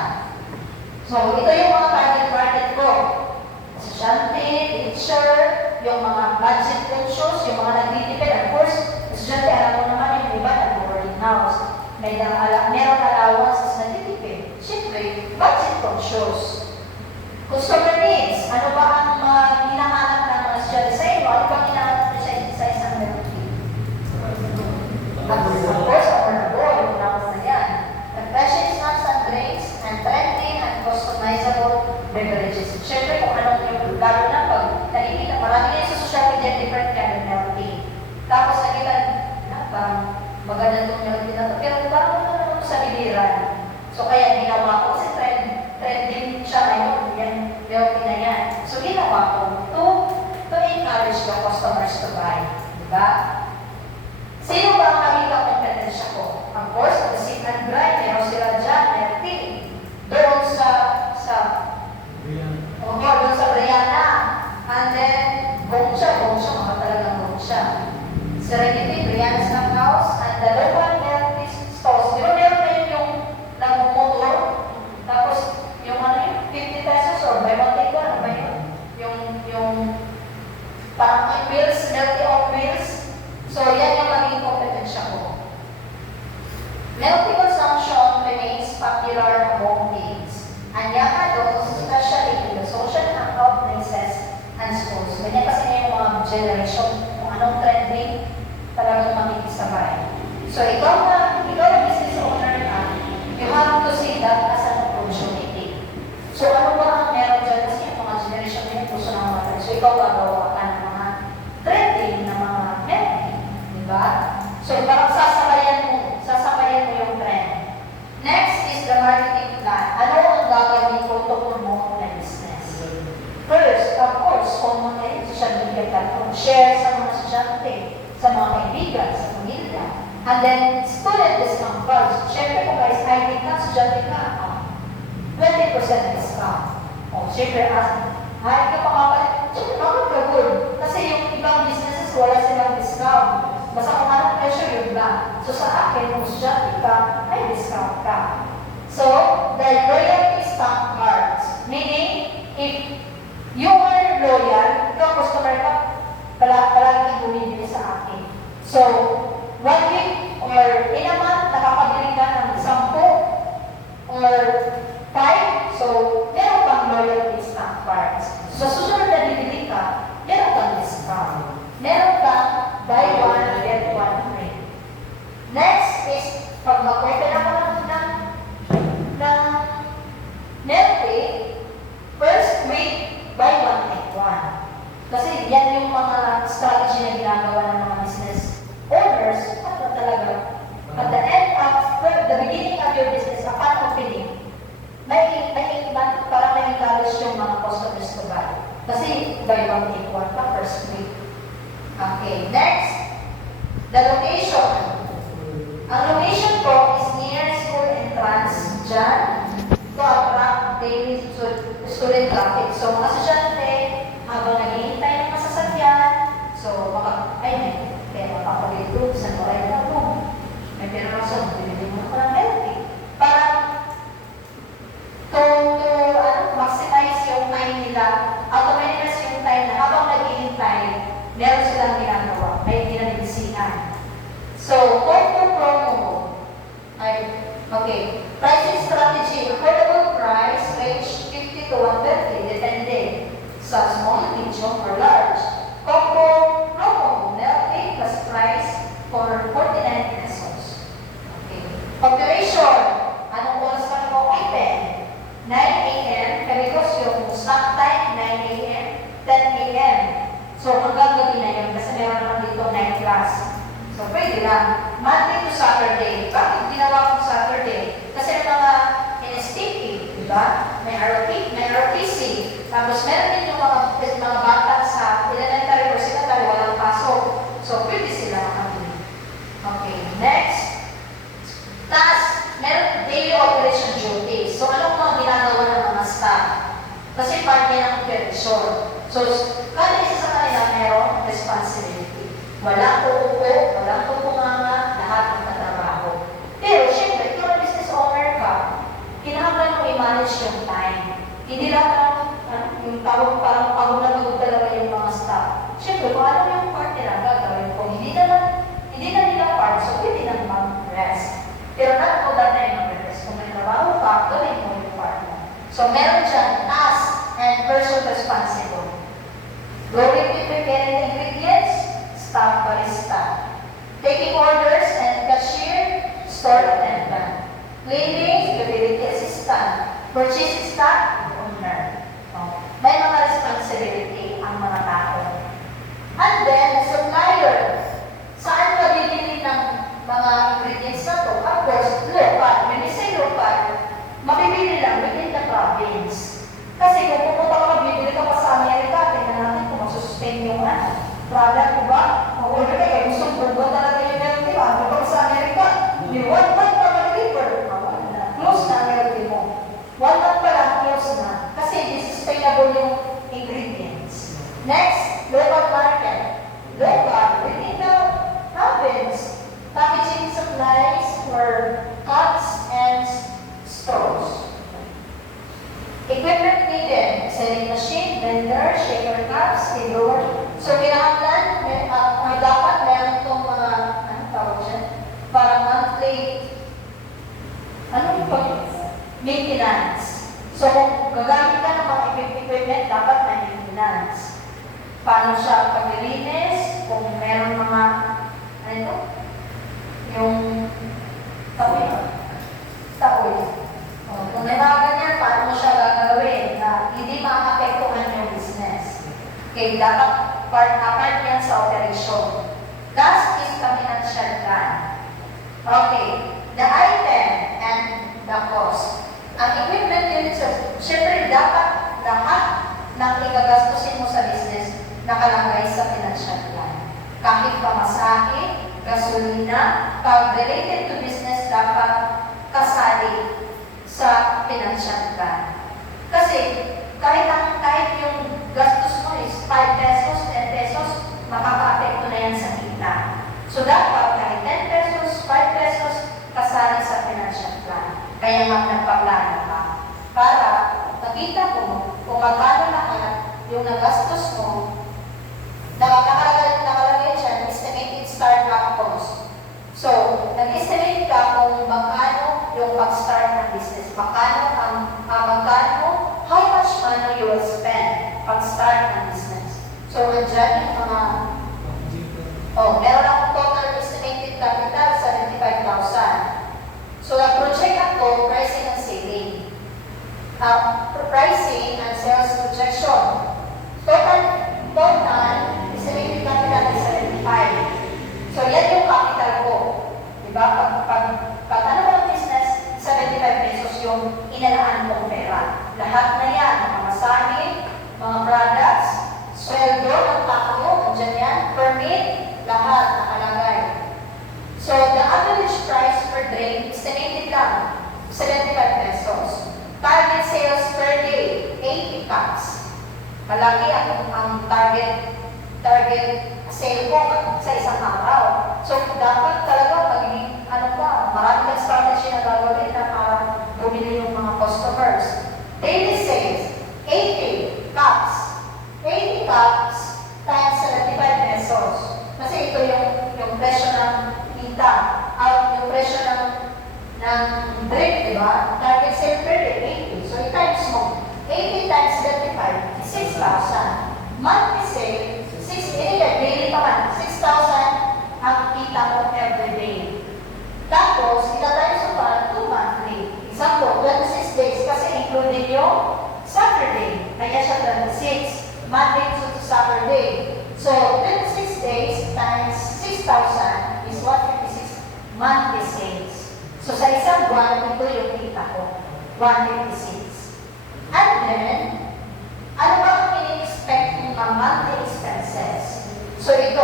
So, ito yung mga target market ko. Estudyante, teacher, yung mga budget conscious, yung mga nagtitipid. Of course, estudyante, alam mo naman yung iba, nag-boarding house. Meron allowances na nagtitipid. Siyempre, budget conscious. Customer needs, ano ba ang hinahanap ng mga estudyante sa inyo? Ano ba hinahanap nyo sa isang meron? Of course, affordable, yung naman na yan. Refreshing snacks and drinks, and trending and customizable beverages. Siyempre, kung anong yung lalo na pag nakikita, marami ngayon sa social media, different kind of milk tea. Tapos nakita, parang maganda itong milk tea na ito. Pero parang ano naman sa biliran. So, kaya ginawa ko, kasi trending siya ngayon, yan, milk tea na yan. So, ginawa ko to encourage the customers to buy. Diba? Sino ba ang maging kompetensya ko? Of course, the Sip and Grind, meron sila dyan, milk tea. Doon sa Brianna. And then, Gongcha, mga talagang Gongcha. Serenity, Brianna's Snackhouse, and the local milk tea stores. Di ba meron na yun yung nag-motor? Tapos, yung ano yun, 50 pesos or buy one take one, ano ba yun? Yung parang on wheels, milk tea on wheels. So, yan yung maging kompetensya ko. Milk tea consumption remains popular among teens and young adults, especially in the social hangout places and schools. Ganyan kasi ngayon yung mga generation, kung anong trending, talagang makikisabay. So, ikaw na business owner ka, you have to see that as an opportunity. So, ano ba ang meron dyan? Kasi yung mga generation na yung gusto ng mga trend. So, ikaw gagawa ka ng mga trending na mga meron. Diba? So, parang sasabayan mo yung trend. Next is the marketing plan. Ano ang gagawin ko to promote na business? First, of course, kung mga social media platform, share sa mga estudyante, sa mga kaibigan, sa pamilya. And then, student discount cards. Siyempre kung guys, ID ka, estudyante ka, 20% discount. O, siyempre, ay ka pangapalit. Siyempre, bakit ka good? Kasi yung ibang businesses, wala silang discount. Basta kung anong presyo, yun lang. So sa akin, kung estudyante ka, may discount ka. So, the loyalty stamp cards. Meaning, if you are loyal, ikaw customer ka, palagi bumibili sa akin. So, 1 week or in a month, nakapabili ka ng 10 or 5. So, meron kang loyalty stamp cards. So, susunod na bibili ka, meron kang discount. Meron kang buy one, get one free. Next is, pag mag-open ako ng milk tea, first week, buy one, get one. Kasi yan yung mga strategy na ginagawa ng mga business owners at talaga. At the end of the beginning of your business, upon opening, may parang may encourage yung mga customers to buy. Kasi buy one, get one pa first week. Okay, next, the location. Ang location ko is near school entrance dyan to attract daily student traffic. So, mga estudyante, habang naghihintay ng masasakyan, so, emergency-an. So, combo promo. Okay. Pricing strategy. Affordable price range 50 to 130, depende sa small, medium, or large. Combo promo. Milk tea plus price for 49 pesos. Okay. Population. Anong oras ka mo open? 9 a.m. Because yung start time 9 a.m. 10 a.m. So, hanggang gabi na yun kasi meron naman dito night class. So, pwede lang. Monday to Saturday. Bakit ginawa kong Saturday? Kasi may mga NSTP, di ba? May ROTC. Tapos meron din yung mga bata sa elementary or secondary, walang pasok. So, pwede sila makabili. Okay, next. Task, meron daily operation duties. So, anong mga ginagawa ng mga staff? Kasi part yan ng operation. So, kada isa sa kanila meron responsibility. Walang uupo, walang tupunganga, lahat ng katrabaho. Pero, syempre, kung business owner ka, kinahanglan mo i-manage yung time. Hindi lang yung parang pagod na pagod talaga yung mga staff. Syempre, kung ano yung part nila gagawin, kung hindi na nila part, so pwede na mag-rest. Pero not all that na yung mag-rest. Kung may trabaho ka, gawin mo yung part mo. So, meron dyan, task and person responsible. Going to preparing ingredients, staff barista. Taking orders and cashier, store attendant. Cleaning, stability assistant. Purchasing staff, owner. May mga responsibility ang mga tao. And then, supplier. Saan ka bibili ng mga ingredients na to? Of course, local. When you say local, mabibili lang within the province. Kasi kung pupunta ka bibili ka pa sa Amerika, tingnan natin kung masusustain yung product, diba? Mag-order ka, kaya gusto burgo talaga yung milk tea. Ano pa sa Amerika? May 1 month pa mag-deliver. Close na milk tea mo. 1 month pa lang, close na. Kasi hindi sustainable yung ingredients. Next, local market. Local, within the province. Packaging supplies for cups and straws. Equipment needed, selling machine, blender, shaker cups, tea blower. So, kinahanglan, dapat meron itong mga, anong tawag dyan? Parang monthly, maintenance. So, kung gagamit ka ng mga equipment, dapat may maintenance. Paano siya paglilinis, kung meron mga, ano ito? Yung taoy. Kung may mga ganyan, paano mo siya gagawin na hindi maapektuhan yung business. Okay, dapat part yan sa operation. Last is the financial plan. Okay, the item and the cost. Ang equipment unit, syempre dapat lahat ng igagastusin mo sa business nakalagay sa financial plan. Kahit pamasahe, gasolina, pag related to business, dapat kasali sa financial plan. Kasi kahit yung gastos mo is 5 pesos, 10 pesos, makaka-apekto na yan sa kita. So dapat kahit 10 pesos, 5 pesos, kasali sa financial plan. Kaya nga nagpaplano ka. Para nakita mo kung magkano lahat yung nagastos mo, nakalagay dyan, estimated start-up cost. So, nag-estimate ka kung magkano yung pag-start ng business, magkano, how much money you will spend pag-start ng business. So, andyan yung mga, meron akong total estimated capital, 75,000. So, nag-project ako, pricing and selling. Pricing and sales projection. Total, estimated capital is 75. So, yan yung capital ko. Diba? Pag ano ba ang business, 75 pesos yung inalaan mong pera. Lahat na yan, mga masahe, mga products, sweldo ng tao, andyan yan, permit, lahat nakalagay. So, the average price per drink, estimated lang, 75 pesos. Target sales per day, 80 cups. Malaki ang target sale ko sa isang araw. So, dapat talaga magiging, marami kang strategy na gagawin na para bumili yung mga customers. Daily sales, 80 cups. 80 cups times 75 pesos. Kasi ito yung 56,000 is 156 monthly sales. So sa isang buwan, ito yung kita ko, 156. And then, ano ba ang ini-expect ng mga monthly expenses? So ito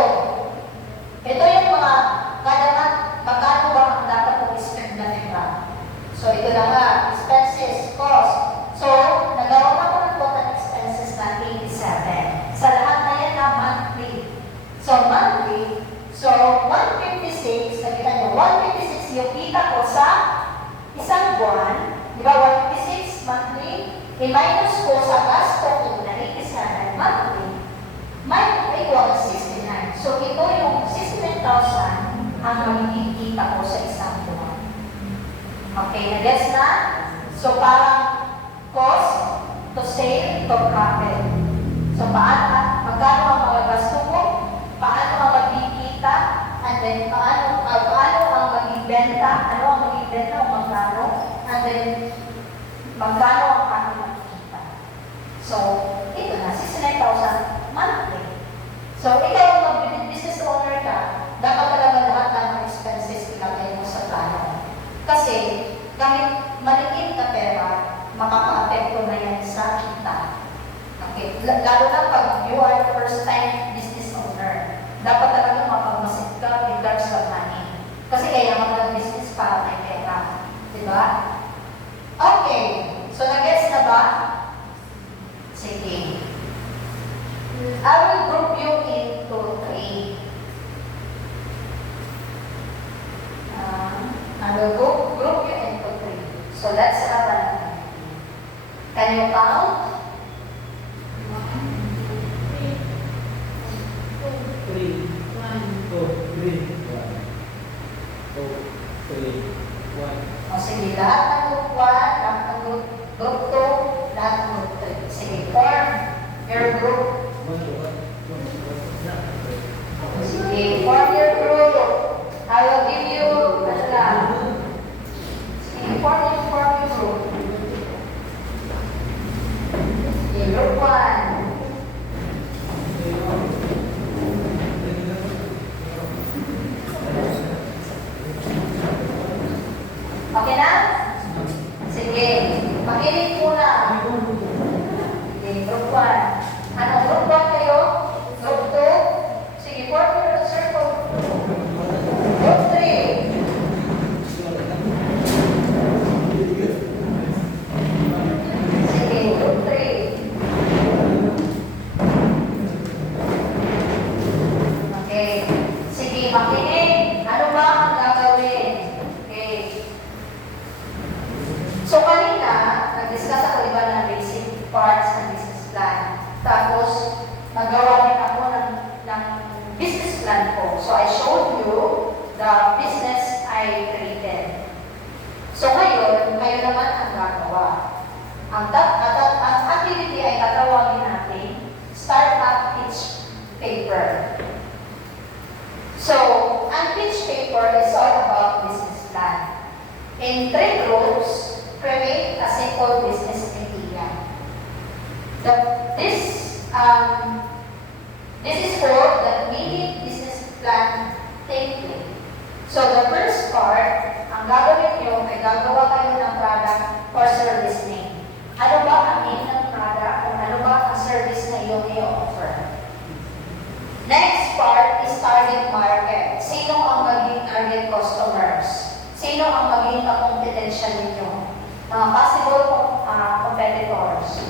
yung mga kada month, magkano ba ang dapat kong spend na pera? So ito na nga, expenses, cost. So, nagawa ko ng total expenses na 87. Sa lahat na yan na monthly. So, monthly, so 156, nakita nyo, 156 yung kita ko sa isang buwan. Di ba, 156 monthly, i-minus ko sa gasto ko na 87 monthly. May equal 69. So, ito yung 69,000 ang magiging kita ko sa isang buwan. Okay, na-guess na? So, parang cost to sale to profit. So, magkano ang mga gasto ko, paano ang magkikita, and then paano ang magbibenta, ano ang magbibenta o magkano, and then magkano ang aking magkikita. So, ito na, 69,000 monthly. So, ikaw mag-business owner ka, dapat talaga lahat ng mga expenses ilagay mo sa plano. Kasi, kahit maliit na pera, makaka-apekto na yan sa kita. Okay. Lalo na pag you are first time business owner, dapat talaga mapagmasid ka in terms of money. Kasi kaya mag-business para may pera. Diba? Okay. So, nag-gets na ba? Sige. I will group you into 3. I will group you into 3. So, let's have an Can you count? 3, 2, 3, 1. O sige, lahat ng group 1, lahat ng group 2, lahat ng group 3. Sige, form your group. Sige, form your group. I will give you, ano lang. Sige, form your group. Group 1. Okay na? Sige. Makinig muna. Sige, group 1. Ano, group 1 kayo? Group 2? Sige, form your circle. Group 3. Sige, group 3. Okay. Sige, makinig. Ano ba ang gagawin? Okay. So, kanina, nag-discuss ako iba ng basic parts ng business plan. Tapos, nagawa rin ako ng business plan ko. So, I showed you the business I created. So, ngayon, kayo naman ang gagawa. Ang activity ay tatawagin natin Startup Pitch Paper. So, ang pitch paper is all about business plan. In 3 groups, create a simple business idea. This is for the mini business plan template. So, the first part, ang gagawin nyo ay gagawa kayo ng product or service name. Ano ba ang name ng product o ano ba ang service na iyong i-offer? Next part is target market. Sino ang maging target customers? Sino ang maging kakompetensya ninyo? Mga possible competitors.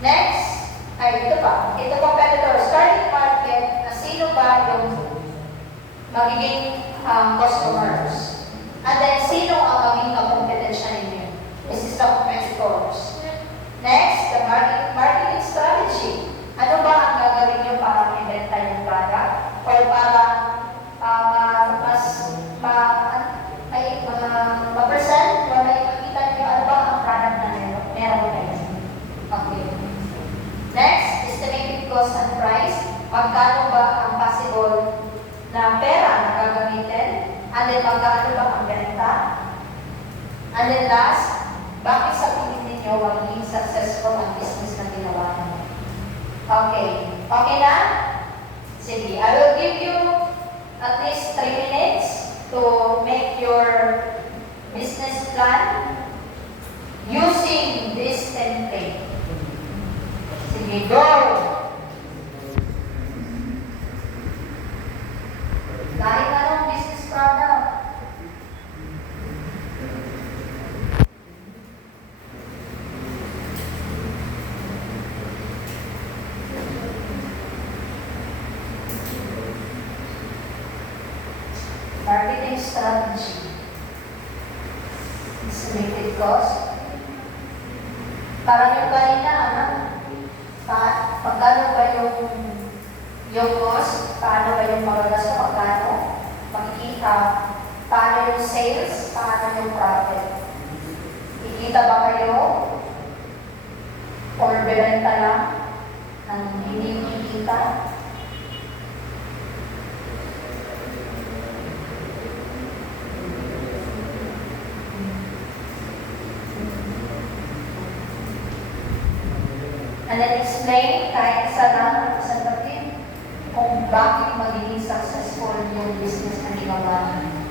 Next, ito competitors. Target market, na sino ba yung magiging customers? And then, sino ang maging kakompetensya ninyo? This is the competitors. Next, the marketing strategy. Ano ba ang gagawin nyo para i-benta yung product? Or para ma-present or makikita nyo ano ba ang product na meron kayo? Okay. Next, estimated cost and price. Magkano ba ang possible na pera na gagamitin? And then, magkano ba ang benta? And then last, bakit sa tingin ninyo magiging successful ang business na ginawa nyo? Okay. Okay na? Sige, I will give you a Sige, go! Kahit anong business product. Marketing strategy. Estimated cost. Parang yung kanina, ano? Magkano ba yung cost? Paano ba yung magagas na magkano? Makikita. Paano yung sales? Paano yung profit? Kikita ba kayo? Or bebenta lang? Nang hindi kikita? And then explain kahit isa lang sa sagutin kung bakit magiging successful yung business na ginawa niyo.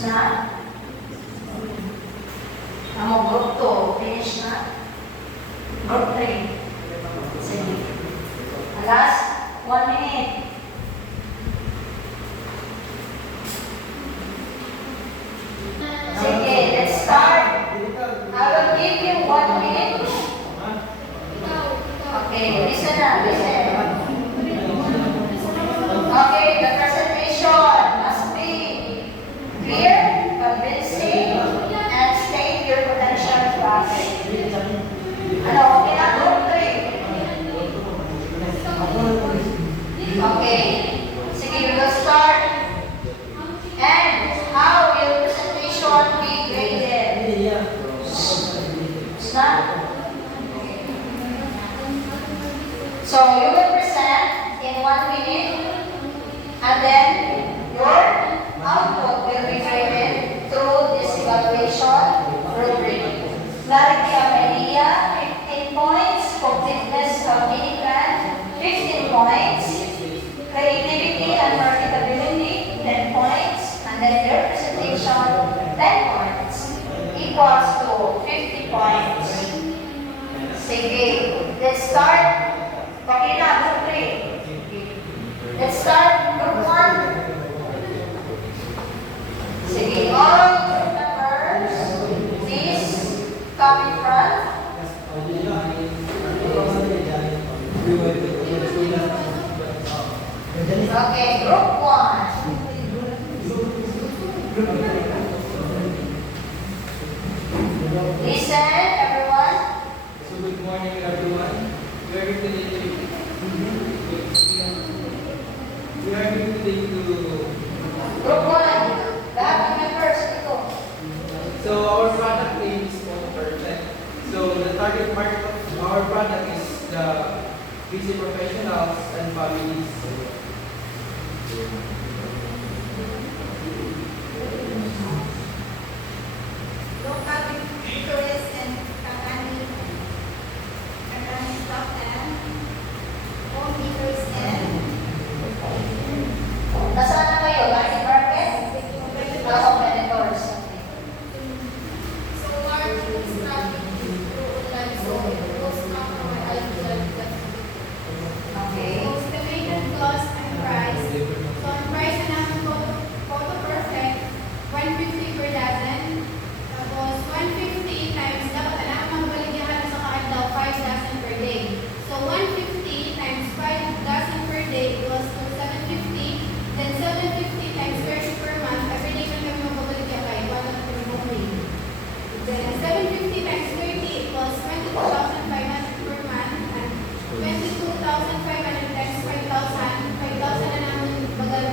Na? Ang group 2, finish na? Group 3. Sige. Last 1 minute. Sige, let's start. I will give you 1 minute. Okay, listen na, listen. Okay, the presentation must be clear, convincing, and state your potential profit. Ano, okay na? Group 3. Okay. Sige, we will start. And how will presentation be graded? Start. So you will present in 1 minute, and then your output will be graded through this evaluation rubric. Clarity of idea, 15 points. Completeness of mini plan, 15 points. Creativity and marketability, 10 points. And then your presentation, 10 points. Equals to 50 points. Sige, let's start. Okay na, group 3. Let's start group 1. Sige, all group members, please come in front. Okay, group 1. Listen, everyone. So good morning everyone. We are here today to Group 1. Lahat ng members dito. So our product name is Photo Perfect. So the target market of our product is the busy professionals and families. Local tourists and Kakani stock and home makers and Nasaan na kayo? Market market? Competitors. So marketing strategy through online, so it was not from my ideal. Okay. So estimated cost and price. So ang price na namin photo perfect, 150 per dozen. Tapos 150 times, dapat na magbaligyan sa card daw 5 dozen per day. So 150 times 5 dozen per day equals to 750. Then 750 times 30 per month, every day na kami magbabaligyan kay 150. Then 750 times 30 equals 22,500 per month, and 22,500 times 5,000 na namin bagal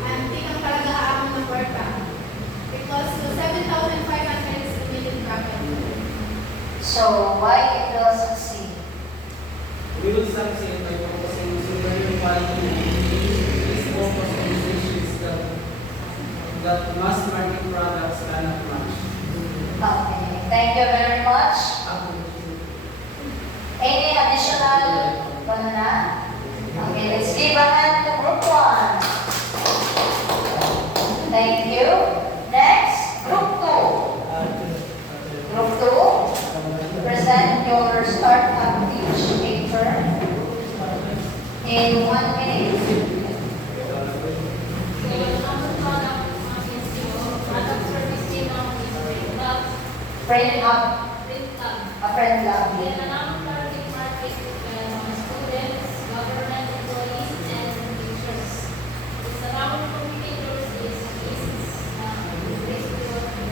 ang tikang kalagahan ng kwarta. because the 7,500 is limited bracket. So why it will succeed? We will succeed by focusing superior quality is focus on issues that mass market products cannot match. Okay, thank you very much. Any additional banana? Okay, let's give a hand to group 1. Thank you. Next, group 2. Group 2, present your startup pitch paper in 1 minute. Friend up, a friend love.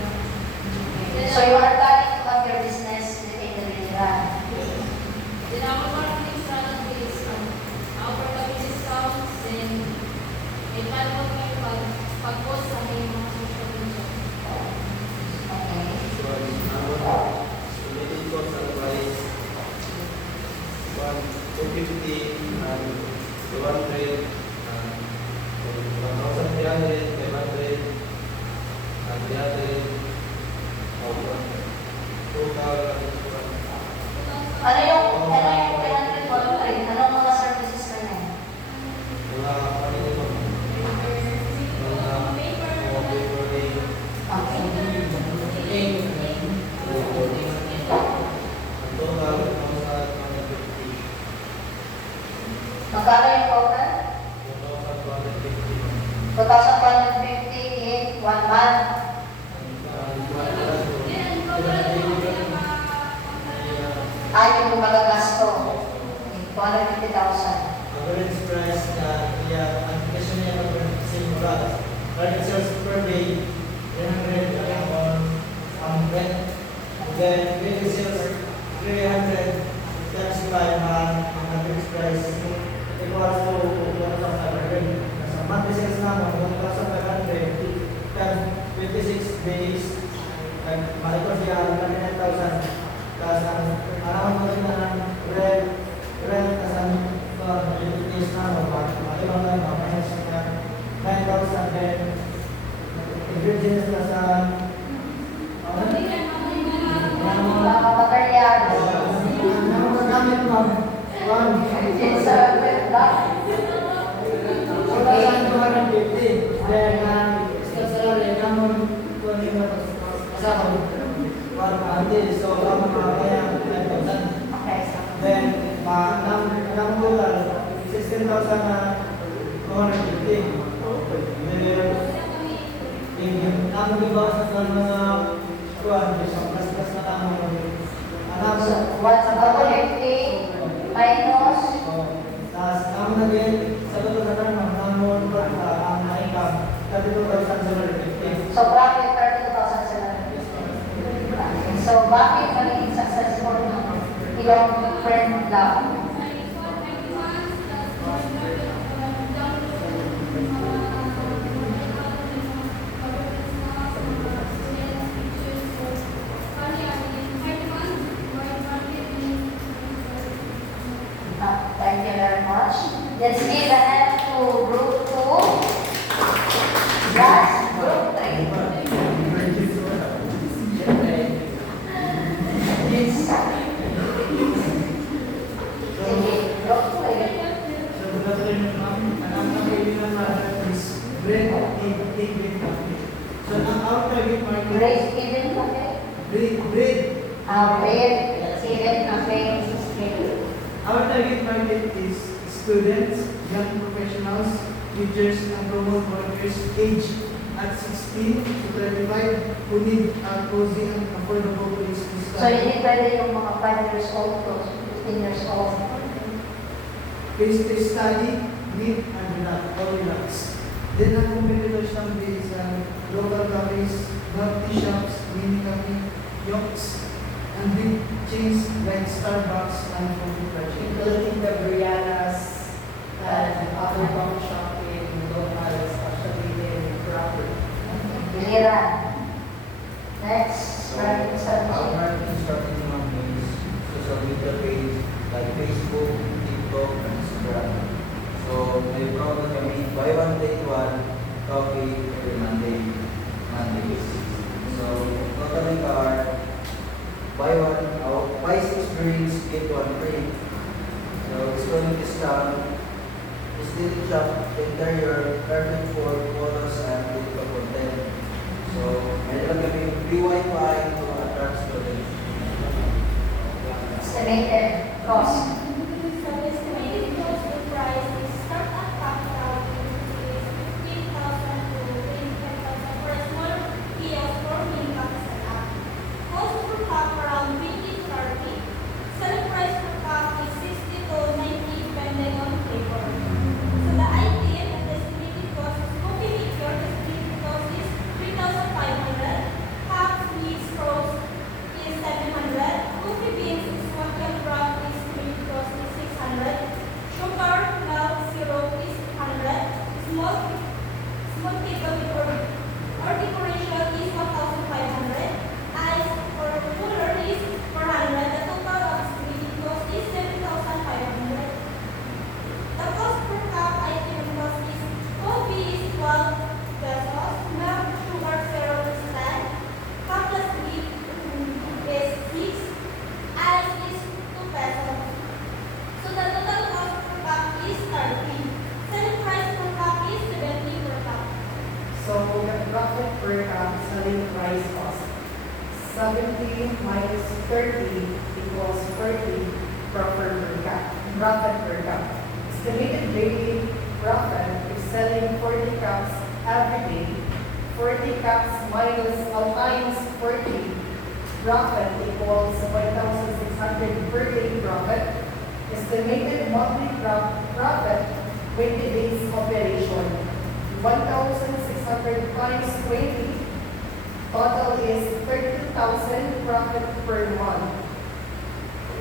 So you are planning to have your business in the region. Okay. So, now, estimated cost and price 250 and 200 and 1,300, 500 and 300 total. Ano yung 300 voluntary? Anong mga services ka niya? Mga ano ito? Mga paperweight, Okay. ang total 1,250. Magkano yung total? 1,250. 2,150 in 1 month. Yung magagasto. 250,000. Average price na application niya sa products. Market sales per day, 300 on rent. Then, daily sales, 300 times 5 ang average price. Equals to 1,500. Sa monthly sales naman, 1,500 times 26 days. Malikot siya ang 9,000. Tapos ang araw mo rin na ng rent kasi ang days na matibang tayo, mapahas siya 9,000 then ingredients na sa Mga materials. ano magamit mo? It's a friend love. 1,250 then sa salary naman kung ano yung kasama so kama kaya 9,000 Okay. then ang total 16,250 then ang dibawas sa mga kuwan plus na tama ang So, what's 250 minus tapos ang naging sa totoo na naman ang income 32,750 so bracket 32,750. So bakit magiging successful yung friend love? Thank you very much. Let's give a hand to group 2. Last group 3. Sige, group 3. So, good afternoon, ma'am. Ang kaibigan natin is bread, egg, coffee. So, our target market Break even cafe. bread. Break even cafe. Our target market is students, young professionals, teachers, and promote workers aged at 16 to 35 who need a cozy and affordable place to So study. hindi pwede yung mga 5 years old to 15 years old. Place to study, meet, and relax, or relax. Then ang competitors namin is local cafes, milk tea shops, mini cafe, yachts, and big chains like Starbucks and Coffee Project. Including the Briannas and other coffee shop in local, especially in property. Biliran. Next, So, marketing strategy. our marketing strategy naman is social media page like Facebook, TikTok, and Instagram. So, may promote kami buy one take one coffee every Monday. So, totally are buy 6 drinks, get 1 free. So, it's going to discount. Still shop interior, perfect for photos and digital content. So, meron kami free Wi-Fi to attract students. Estimated cost. So estimated cost of price is startup capital is 15,000 to 25,000 for a small kiosk or mini cafe setup. Cost per cup around 20 to 30. Selling price per cup is 60 to 90 depending on flavor. So the item and the estimated cost is coffee maker. The estimated cost is 3,500. Cups, with straws is 700. Coffee beans is 1 kilogram is estimated cost is 600. Sugar, milk, syrup is 100. Small table or decoration is 1,500. Ice or cooler is 400. The total of estimated cost is 7,500. The cost per cup item cost is coffee is 12 pesos, milk, sugar, syrup is 10, cup plus sweet is 6, ice is 2 pesos. So the total cost per cup is 30. Selling price per cup is 70 per cup. So the profit per cup selling price cost 70 minus 30 equals 40 profit per cup. Profit per cup. Estimated daily profit is selling 40 cups every day. 40 cups minus times 40 profit equals 1,600 per day profit. Estimated monthly profit 20 days operation. 1,600 times 20. Total is 30,000 profit per month.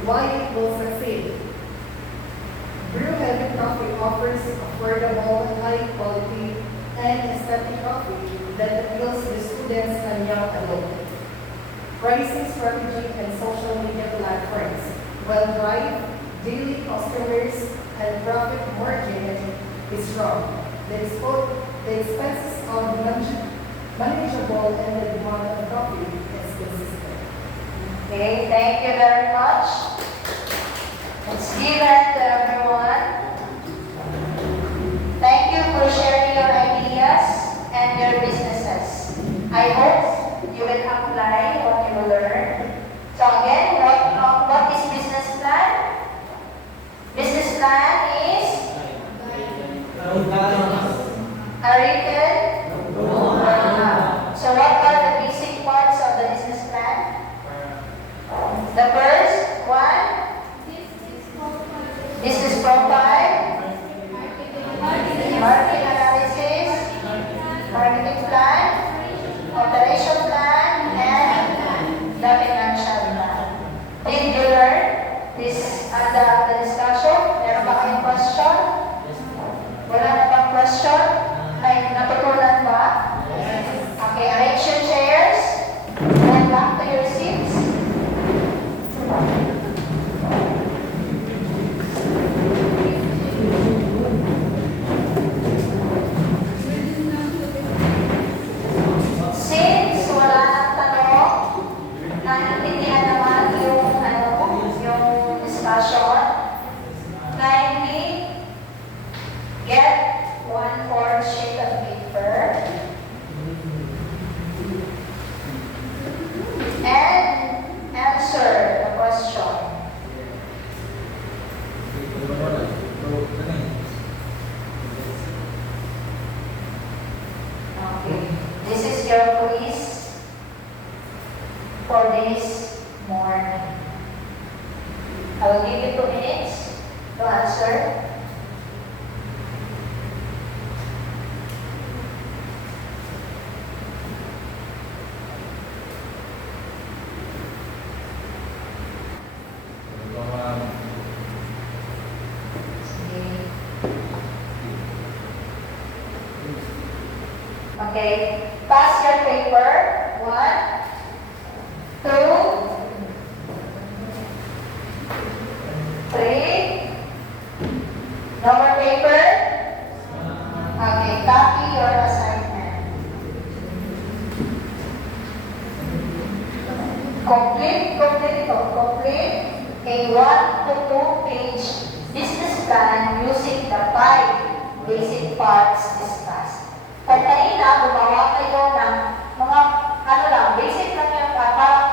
Why it will succeed? Brew Heaven Coffee offers affordable, high quality, and aesthetic coffee that appeals to students and young adults. Pricing strategy and social media platforms will drive daily customers and profit margin is strong. The expenses are manageable and the demand of coffee is consistent. Okay, thank you very much. It's given to everyone. Thank you for sharing your ideas and your businesses. I hope you will apply what you learned. So again, what is business plan? Business plan is a written. So what are the basic parts of the business plan? The first one, business profile, market analysis, marketing plan, operation plan, and the financial plan. Did you learn this under the discussion? Meron ba kayong question? Wala na bang question? Ay, natutunan ba? Okay, arrange your chairs. Go back to your seats. Since wala nang tanong, naintindihan naman yung discussion, kindly get 1/4 sheet of paper and answer the question. Okay, this is your quiz for this morning. I will give you 2 minutes to answer. Okay, pass your paper. 1, 1 to 2-page business plan using the 5 basic parts discussed. Kung kanina, gumawa kayo ng mga, basic lang yung parang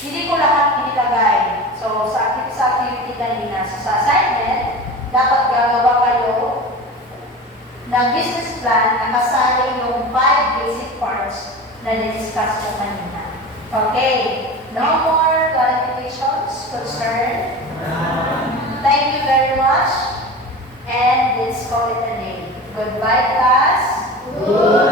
hindi ko lahat inilagay. So, sa activity kanina, sa assignment, dapat gagawa kayo ng business plan na kasali yung 5 basic parts na na-discuss ko kanina. Okay. No more clarifications, concern? Thank you very much. And let's call it a day. Goodbye, class.